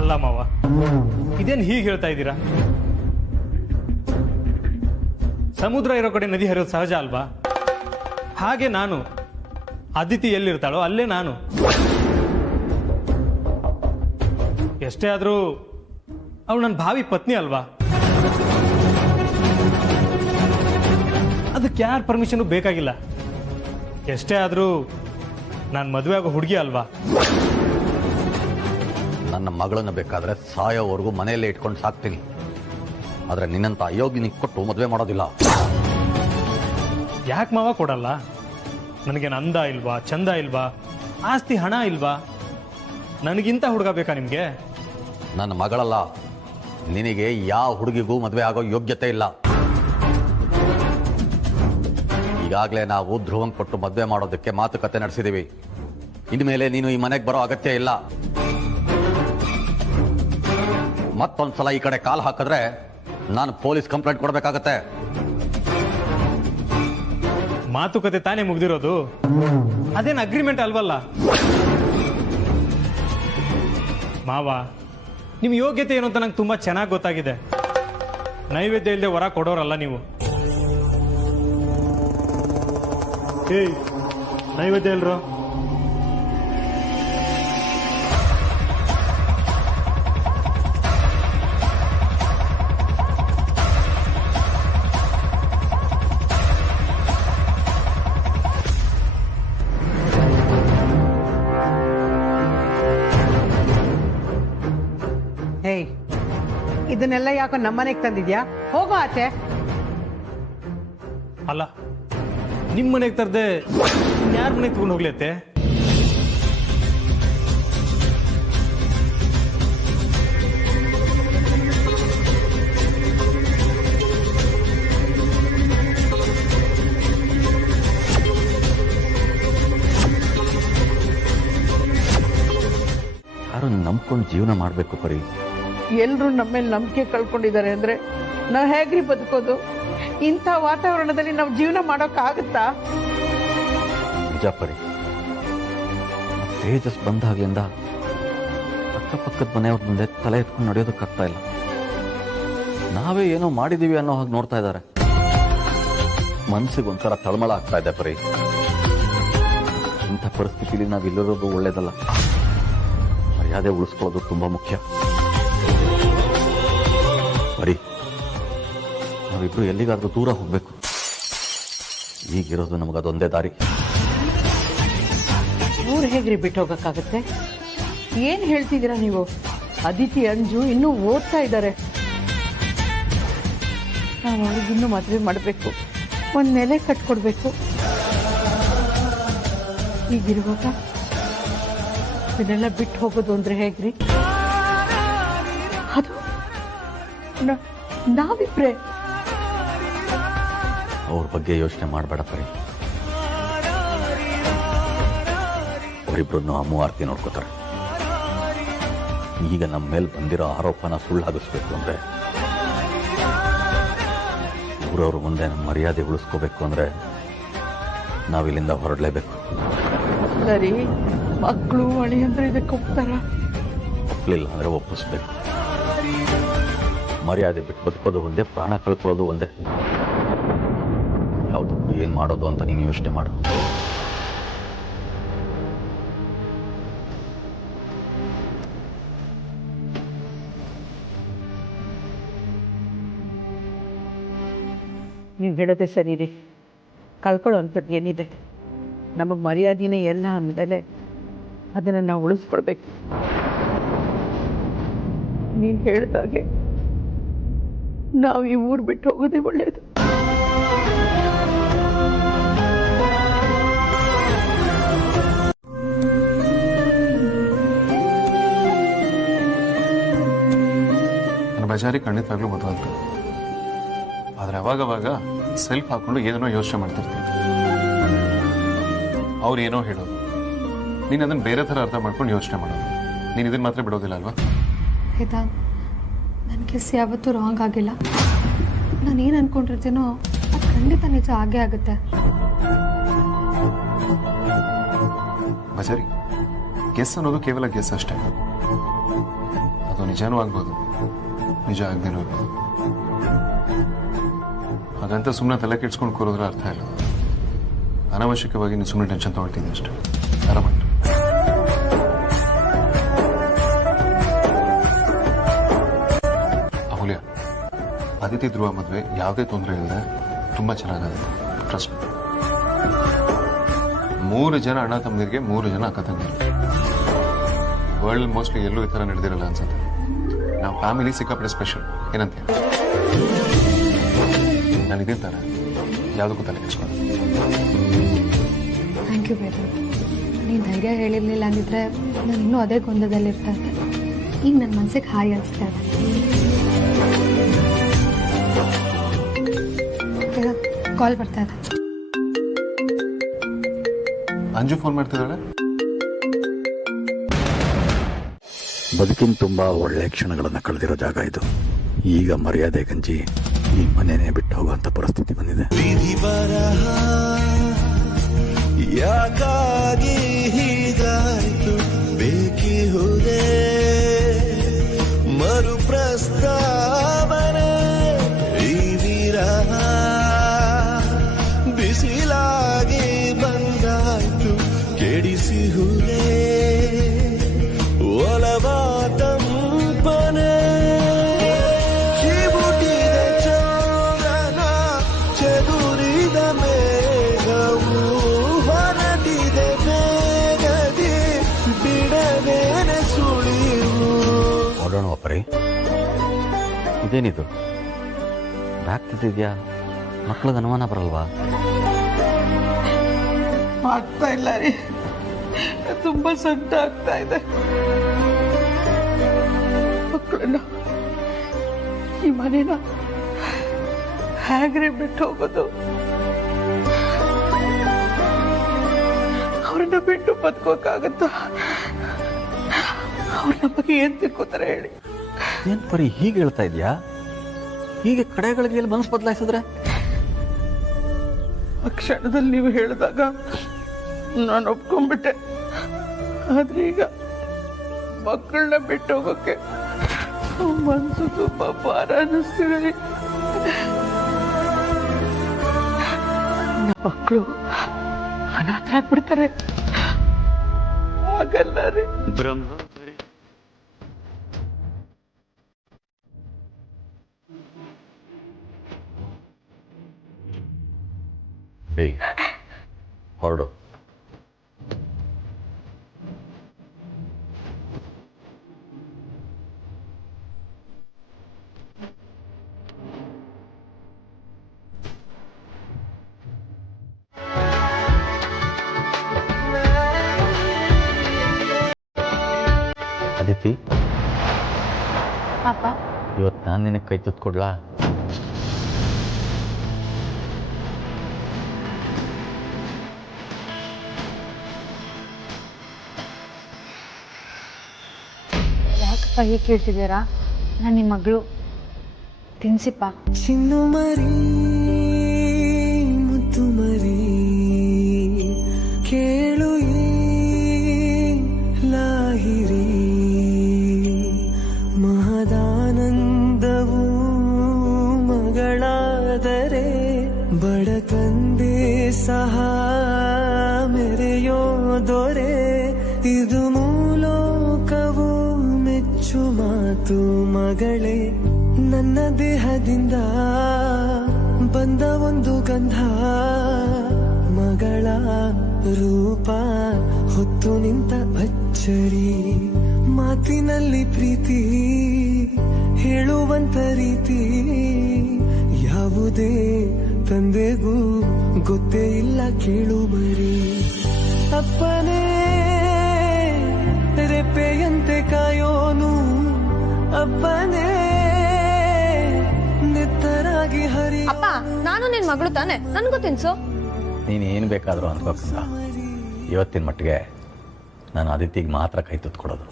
ಅಲ್ಲ ಮಾವ, ಇದೇನು ಹೀಗೆ ಹೇಳ್ತಾ ಇದ್ದೀರಾ? ಸಮುದ್ರ ಇರೋ ಕಡೆ ನದಿ ಹರಿಯೋದು ಸಹಜ ಅಲ್ವಾ? ಹಾಗೆ ನಾನು, ಅದಿತಿ ಎಲ್ಲಿರ್ತಾಳೋ ಅಲ್ಲೇ ನಾನು. ಎಷ್ಟೇ ಆದರೂ ಅವಳು ನನ್ನ ಭಾವಿ ಪತ್ನಿ ಅಲ್ವಾ? ಅದಕ್ಕೆ ಯಾರ ಪರ್ಮಿಷನ್ ಬೇಕಾಗಿಲ್ಲ. ಎಷ್ಟೇ ಆದರೂ ನಾನು ಮದುವೆ ಆಗೋ ಹುಡುಗಿ ಅಲ್ವಾ? ನನ್ನ ಮಗಳನ್ನು ಬೇಕಾದ್ರೆ ಸಾಯೋವರೆಗೂ ಮನೆಯಲ್ಲೇ ಇಟ್ಕೊಂಡು ಸಾಕ್ತೀನಿ. ಆದರೆ ನಿನ್ನಂತ ಅಯೋಗ್ಯನಿಗೆ ಕೊಟ್ಟು ಮದುವೆ ಮಾಡೋದಿಲ್ಲ. ಯಾಕೆ ಮಾವ ಕೊಡಲ್ಲ? ನನಗೇನು ಅಂದ ಇಲ್ವಾ, ಚಂದ ಇಲ್ವಾ, ಆಸ್ತಿ ಹಣ ಇಲ್ವಾ? ನನಗಿಂತ ಹುಡುಗ ಬೇಕಾ ನಿಮಗೆ? ನನ್ನ ಮಗಳಲ್ಲ, ನಿನಗೆ ಯಾವ ಹುಡುಗಿಗೂ ಮದುವೆ ಆಗೋ ಯೋಗ್ಯತೆ ಇಲ್ಲ. ಈಗಾಗಲೇ ನಾವು ಧ್ರುವಂಗ್ ಕೊಟ್ಟು ಮದುವೆ ಮಾಡೋದಕ್ಕೆ ಮಾತುಕತೆ ನಡೆಸಿದ್ದೀವಿ. ಇನ್ಮೇಲೆ ನೀನು ಈ ಮನೆಗೆ ಬರೋ ಅಗತ್ಯ ಇಲ್ಲ. ಮತ್ತೊಂದ್ಸಲ ಈ ಕಡೆ ಕಾಲ್ ಹಾಕಿದ್ರೆ ನಾನು ಪೊಲೀಸ್ ಕಂಪ್ಲೇಂಟ್ ಕೊಡಬೇಕಾಗತ್ತೆ. ಮಾತುಕತೆ ತಾನೇ ಮುಗ್ದಿರೋದು, ಅದೇನು ಅಗ್ರಿಮೆಂಟ್ ಅಲ್ವಲ್ಲ ಮಾವ. ನಿಮ್ಮ ಯೋಗ್ಯತೆ ಏನು ಅಂತ ನಂಗೆ ತುಂಬಾ ಚೆನ್ನಾಗಿ ಗೊತ್ತಾಗಿದೆ. ನೈವೇದ್ಯ ಇಲ್ಲದೆ ವರ ಕೊಡೋರಲ್ಲ ನೀವು. ಏಯ್, ನೈವೇದ್ಯ ಇಲ್ರೋ? ಹೇಯ್, ಇದನ್ನೆಲ್ಲ ಯಾಕೋ ನಮ್ಮನೆಗೆ ತಂದಿದ್ಯಾ? ಹೋಗೋ ಆಚೆ. ಅಲ್ಲ, ನಿಮ್ಮ ಮನೆಗೆ ತರದೆ ಯಾರ ಮನೆಗೆ ತಗೊಂಡು ಹೋಗ್ಲತ್ತೆ? ಯಾರು ನಂಬ್ಕೊಂಡು ಜೀವನ ಮಾಡಬೇಕು ಪರಿ. ಎಲ್ಲರೂ ನಮ್ಮೇಲೆ ನಂಬಿಕೆ ಕಳ್ಕೊಂಡಿದ್ದಾರೆ ಅಂದ್ರೆ ನಾವು ಹೇಗ್ರಿ ಬದುಕೋದು? ಇಂಥ ವಾತಾವರಣದಲ್ಲಿ ನಾವು ಜೀವನ ಮಾಡೋಕ್ಕಾಗುತ್ತಾ? ನಿಜ ಪರಿ, ತೇಜಸ್ ಬಂದಾಗ್ಲಿಂದ ಅಕ್ಕಪಕ್ಕದ ಮನೆಯವ್ರ ಮುಂದೆ ತಲೆ ಎತ್ಕೊಂಡು ನಡೆಯೋದಕ್ಕಾಗ್ತಾ ಇಲ್ಲ. ನಾವೇ ಏನೋ ಮಾಡಿದೀವಿ ಅನ್ನೋ ಹಾಗೆ ನೋಡ್ತಾ ಇದ್ದಾರೆ. ಮನಸ್ಸಿಗೆ ಒಂಥರ ತಳಮಳ ಆಗ್ತಾ ಇದೆ ಪರಿ. ಇಂಥ ಪರಿಸ್ಥಿತಿಲಿ ನಾವಿಲ್ಲಿರೋದು ಒಳ್ಳೇದಲ್ಲ. ಮರ್ಯಾದೆ ಉಳಿಸ್ಕೊಳ್ಳೋದು ತುಂಬಾ ಮುಖ್ಯ. ಬರೀ ನಾವಿಬ್ರು ಎಲ್ಲಿಗಾದ್ರೂ ದೂರ ಹೋಗ್ಬೇಕು. ಈಗಿರೋದು ನಮಗದೊಂದೇ ದಾರಿ. ಊರು ಹೇಗ್ರಿ ಬಿಟ್ಟು ಹೋಗಕ್ಕಾಗತ್ತೆ? ಏನ್ ಹೇಳ್ತಿದ್ದೀರಾ ನೀವು? ಅದಿತಿ, ಅಂಜು ಇನ್ನೂ ಓದ್ತಾ ಇದ್ದಾರೆ. ನಾವು ಅವ್ರಿಗಿನ್ನೂ ಮದುವೆ ಮಾಡಬೇಕು, ಒಂದು ನೆಲೆ ಕಟ್ಕೊಡ್ಬೇಕು. ಈಗಿರುವಾಗ ಇದನ್ನೆಲ್ಲ ಬಿಟ್ಟು ಹೋಗೋದು ಅಂದ್ರೆ ಹೇಗ್ರಿ? ಅದು ನಾವಿಬ್ರೆ. ಅವ್ರ ಬಗ್ಗೆ ಯೋಚನೆ ಮಾಡಬೇಡ ಪರಿ. ಅವರಿಬ್ರನ್ನು ಅಮ್ಮು ಆರ್ತಿ ನೋಡ್ಕೋತಾರೆ. ಈಗ ನಮ್ಮ ಮೇಲೆ ಬಂದಿರೋ ಆರೋಪನ ಸುಳ್ಳಾಗಿಸ್ಬೇಕು ಅಂದ್ರೆ, ಊರವ್ರ ಮುಂದೆ ನಮ್ಮ ಮರ್ಯಾದೆ ಉಳಿಸ್ಕೋಬೇಕು ಅಂದ್ರೆ ನಾವಿಲ್ಲಿಂದ ಹೊರಡಲೇಬೇಕು. ಸರಿ, ಮಕ್ಕಳು ಅಳಿ ಅಂದ್ರೆ ಇದಕ್ಕೆ ಒಪ್ತಾರ? ಒಪ್ಪಲಿಲ್ಲ ಅಂದ್ರೆ ಒಪ್ಪಿಸ್ಬೇಕು. ಮರ್ಯಾದೆ ಬಿಟ್ಟು ಬದುಕೋದು ಒಂದೇ, ಪ್ರಾಣ ಕಳ್ಕೊಳ್ಳೋದು ಒಂದೇ. ಯಾವುದಕ್ಕೂ ಏನ್ ಮಾಡೋದು ಅಂತ ನೀನು ಯೋಚನೆ ಮಾಡು. ನೀವು ಹೇಳೋದೇ ಸರಿ ರೀ. ಕಳ್ಕೊಳ್ಳೋವಂಥದ್ದು ಏನಿದೆ? ನಮಗೆ ಮರ್ಯಾದೆನೇ ಎಲ್ಲ ಅಂದಮೇಲೆ ಅದನ್ನು ನಾವು ಉಳಿಸ್ಕೊಡ್ಬೇಕು. ನೀನು ಹೇಳಿದಾಗೆ ನಾವು ಈ ಊರು ಬಿಟ್ಟು ಹೋಗೋದೇ ಒಳ್ಳೆಯದು. ಬಜಾರಿ ಖಂಡಿತವಾಗ್ಲೂ ಬುದ್ಧಿವಂತ. ಆದ್ರೆ ಅವಾಗವಾಗ ಸೆಲ್ಫ್ ಹಾಕೊಂಡು ಏನೇನೋ ಯೋಚನೆ ಮಾಡ್ತಿರ್ತೀನಿ. ಅವ್ರು ಏನೋ ಹೇಳೋದು, ನೀನು ಅದನ್ನ ಬೇರೆ ಥರ ಅರ್ಥ ಮಾಡ್ಕೊಂಡು ಯೋಚನೆ ಮಾಡೋದು. ನೀನು ಇದನ್ನ ಮಾತ್ರ ಬಿಡೋದಿಲ್ಲ ಅಲ್ವಾ? ವೇದಾಂತ್, ನನ್ನ ಗೆಸ್ ಯಾವತ್ತೂ ರಾಂಗ್ ಆಗಿಲ್ಲ. ನಾನೇನು ಅನ್ಕೊಂಡಿರ್ತೀನೋ ಅದು ಖಂಡಿತ ನಿಜ ಆಗೇ ಆಗುತ್ತೆ. ಬಜಾರಿ, ಗೆಸ್ ಅನ್ನೋದು ಕೇವಲ ಗೆಸ್ ಅಷ್ಟೇ. ಅದು ನಿಜಾನೂ ಆಗ್ಬೋದು, ನಿಜ ಆಗದೇನೂ ಆಗ್ಬೋದು. ಹಾಗಂತ ಸುಮ್ಮನೆ ತಲೆ ಕೆಡ್ಸ್ಕೊಂಡು ಕೂರೋದ್ರ ಅರ್ಥ ಇಲ್ಲ. ಅನಾವಶ್ಯಕವಾಗಿ ನೀವು ಸುಮ್ಮನೆ ಟೆನ್ಷನ್ ತಗೊಳ್ತೀನಿ ಅಷ್ಟೇ. ಆರಾಮಾಗಿ ಅಮೂಲ್ಯ, ಅದಿತಿ ಧ್ರುವ ಮದುವೆ ಯಾವುದೇ ತೊಂದರೆ ಇಲ್ಲದೆ ತುಂಬಾ ಚೆನ್ನಾಗಿದೆ. ಟ್ರಸ್ಟ್. 3 ಜನ ಅಣ್ಣ ತಮ್ಮದಿರಿಗೆ 3 ಜನ ಅಕ್ಕ ತಂಗಿರು. ವರ್ಲ್ಡ್ ಮೋಸ್ಟ್ಲಿ ಎಲ್ಲೂ ಈ ಥರ ನಡೆದಿರಲ್ಲ ಅನ್ಸುತ್ತೆ. ನಾವು ಫ್ಯಾಮಿಲಿ ಸಿಕ್ಕಾಪಟ್ಟೆ ಸ್ಪೆಷಲ್. ಏನಂತೀಯ? ನಾನು ಇದೇ ಥರ ಯಾವುದಕ್ಕೂ ತಲೆ ಕೆಡಿಸ್ಕೊಂಡು. Thank you Vedant. ನೀನು ಧೈರ್ಯ ಹೇಳಿರಲಿಲ್ಲ ಅಂದಿದ್ರೆ ನಾನು ಇನ್ನೂ ಅದೇ ಗೊಂದಲದಲ್ಲಿರ್ತಾ ಇದ್ದೆ. ಈಗ ನನ್ನ ಮನಸ್ಸಿಗೆ ಹಾಯ್ ಅನಿಸ್ತಾ ಇದೆ. ಕಾಲ್ ಬರ್ತಾ ಇದೆ. ಅಂಜು ಫೋನ್ ಮಾಡ್ತಿದ್ದಾಳೆ. ಬದುಕಿನ ತುಂಬಾ ಒಳ್ಳೆ ಕ್ಷಣಗಳನ್ನು ಕಳೆದಿರೋ ಜಾಗ ಇದು. ಈಗ ಮರ್ಯಾದೆ ಗಂಜಿ ಈ ಮನೆನೇ ಬಿಟ್ಟು ಹೋಗುವಂತ ಪರಿಸ್ಥಿತಿ ಬಂದಿದೆ. ಯಾಕಾಗಿ ಹೀಗಾಯ್ತು ಬೇಕಿಹುದೇ ಮರು ಪ್ರಸ್ತಾವನೆ ಈ ವಿರಹ ಬಿಸಿಲಾಗಿ ಬಂದಾಯ್ತು ಕೆಡಿಸಿಹುದೇ ಒಲವ ತಂಪನೆ ಕಿವುಟಿದೆ ಚಂದ್ರನ ಚದುರಿದ ಮೇಘವು ಹೊರಟಿದೆ ಬೇಗದಿ ಬಿಡದೇನೆ ಸುಳಿವು. ನೋಡೋಣ ಅಪ್ಪರಿ, ಇದೇನಿದು ಆಗ್ತಿದ್ಯಾ? ಮಕ್ಳಿಗೆ ಅನುಮಾನ ಬರಲ್ವಾ? ಆಗ್ತಾ ಇಲ್ಲ ರೀ, ತುಂಬಾ ಸಂಕಟ ಆಗ್ತಾ ಇದೆ. ಮಕ್ಕಳನ್ನ ಈ ಮನೇನ ಹೇಗ್ರೆ ಬಿಟ್ಟು ಹೋಗೋದು? ಅವ್ರನ್ನ ಬಿಟ್ಟು ಬದುಕೋಕ್ಕಾಗತ್ತ? ಅವ್ರ ನಮಗೆ ಏನ್ ತಿಳ್ಕೋತಾರೆ ಹೇಳಿ? ಏನ್ ಪರಿ ಹೀಗೆ ಹೇಳ್ತಾ ಇದ್ಯಾ? ಹೀಗೆ ಕಡೆಗಳಿಗೆ ಮನಸ್ಸು ಬದಲಾಯಿಸಿದ್ರೆ? ಆ ಕ್ಷಣದಲ್ಲಿ ನೀವು ಹೇಳಿದಾಗ ನಾನು ಒಪ್ಕೊಂಡ್ಬಿಟ್ಟೆ. ಆದ್ರೆ ಈಗ ಮಕ್ಕಳನ್ನ ಬಿಟ್ಟು ಹೋಗೋಕೆ ಮನಸ್ಸು ತುಂಬಾ ಭಾರ ಅನ್ನಿಸ್ತಿದೆ. ಮಕ್ಕಳು ಅನಾಥರಾಗ್ಬಿಡ್ತಾರೆ. ಆಗಲ್ಲ ರೀ. ಏಯ್, ಹೊರಡು. ಅದಿತಿ, ಪಾಪ ಇವತ್ತು ನಾನು ನಿನಗೆ ಕೈ ತುತ್ತು ಕೊಡ್ಲಾ? ಯಾಕಪ್ಪ ಹೀಗೆ ಕೇಳ್ತಿದ್ದೀರಾ? ನಾನು ನಿಮ್ಮ ಮಗಳು. ತಿನ್ಸಿಪ್ಪ. ಚಿನ್ನು ಮರಿ ಮುದ್ದು ಮರಿ ಕೇಳು ಲಾಹಿರಿ ಮಹದಾನಂದವು ಮಗಳಾದರೆ ಬಡಕಂದೆ ಸಹ ಮೆರೆಯೋ ದೊರೆ. ಇದು ಮೂಲೋಕವು ಮೆಚ್ಚು ಮಾತು ಮಗಳೇ. ನನ್ನ ದೇಹದಿಂದ ಬಂದ ಒಂದು ಗಂಧ ಮಗಳ ರೂಪ ಹೊತ್ತು ನಿಂತ ಅಚ್ಚರಿ. ಮಾತಿನಲ್ಲಿ ಪ್ರೀತಿ ಹೇಳುವಂತ ರೀತಿ ಯಾವುದೇ ತಂದೆಗೂ ಗೊತ್ತೇ ಇಲ್ಲ ಕೇಳು ಮರಿ. ಅಪ್ಪನೇ ರೆಪ್ಪೆಯಂತೆ ಕಾಯೋನು, ಅಪ್ಪನೇ ಅಪ್ಪ ನಾನು ನಿನ್ ಮಗಳು ತಾನೆ ನನ್ಗೂ ತಿನ್ಸು. ನೀನು ಏನು ಬೇಕಾದರೂ ಅಂದ್ಕೋಕಂದ ಇವತ್ತಿನ ಮಟ್ಟಿಗೆ ನಾನು ಅದಿತಿಗೆ ಮಾತ್ರ ಕೈ ತುತ್ಕೊಡೋದು.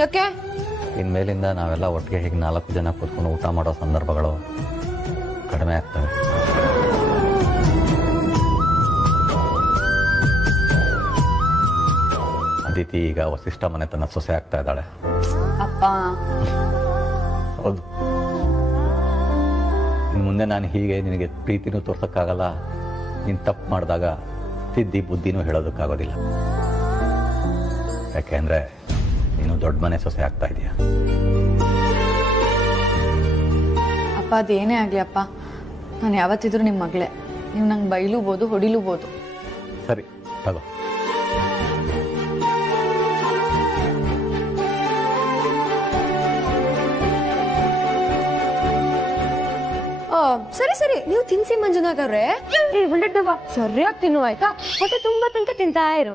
ಯಾಕೆ? ಇನ್ಮೇಲಿಂದ ನಾವೆಲ್ಲ ಒಟ್ಟಿಗೆ ಹೀಗೆ 4 ಜನ ಕೂತ್ಕೊಂಡು ಊಟ ಮಾಡೋ ಸಂದರ್ಭಗಳು ಕಡಿಮೆ ಆಗ್ತವೆ. ಅದಿತಿ ಈಗ ವಸಿಷ್ಠ ಮನೆತನ ಸೊಸೆ ಆಗ್ತಾ ಇದ್ದಾಳೆ. ಅಪ್ಪ ಹೌದು, ಇನ್ನು ಮುಂದೆ ನಾನು ಹೀಗೆ ನಿನಗೆ ಪ್ರೀತಿನೂ ತೋರ್ಸೋಕ್ಕಾಗಲ್ಲ, ನೀನು ತಪ್ಪು ಮಾಡಿದಾಗ ತಿದ್ದಿ ಬುದ್ಧಿನೂ ಹೇಳೋದಕ್ಕಾಗೋದಿಲ್ಲ. ಯಾಕೆಂದರೆ ನೀನು ದೊಡ್ಡ ಮನೆ ಸೊಸೆ ಆಗ್ತಾ ಇದೆಯಾ. ಅಪ್ಪ ಅದೇನೇ ಆಗಲಿ ಅಪ್ಪ, ನಾನು ಯಾವತ್ತಿದ್ರೂ ನಿಮ್ಮ ಮಗಳೇ. ನೀವು ನಂಗೆ ಬೈಲೂಬೋದು ಹೊಡಿಲೂಬೋದು. ಸರಿ ತಗೋ. ಸರಿ ಸರಿ, ನೀವು ತಿನ್ಸಿ ಮಂಜುನಾಥ್ ಅವ್ರೆ. ಸರಿಯಾಗಿ ತಿನ್ನು ಆಯ್ತಾ? ಹೊಟ್ಟೆ ತುಂಬಾ ತನಕ ತಿಂತಾ ಇರು.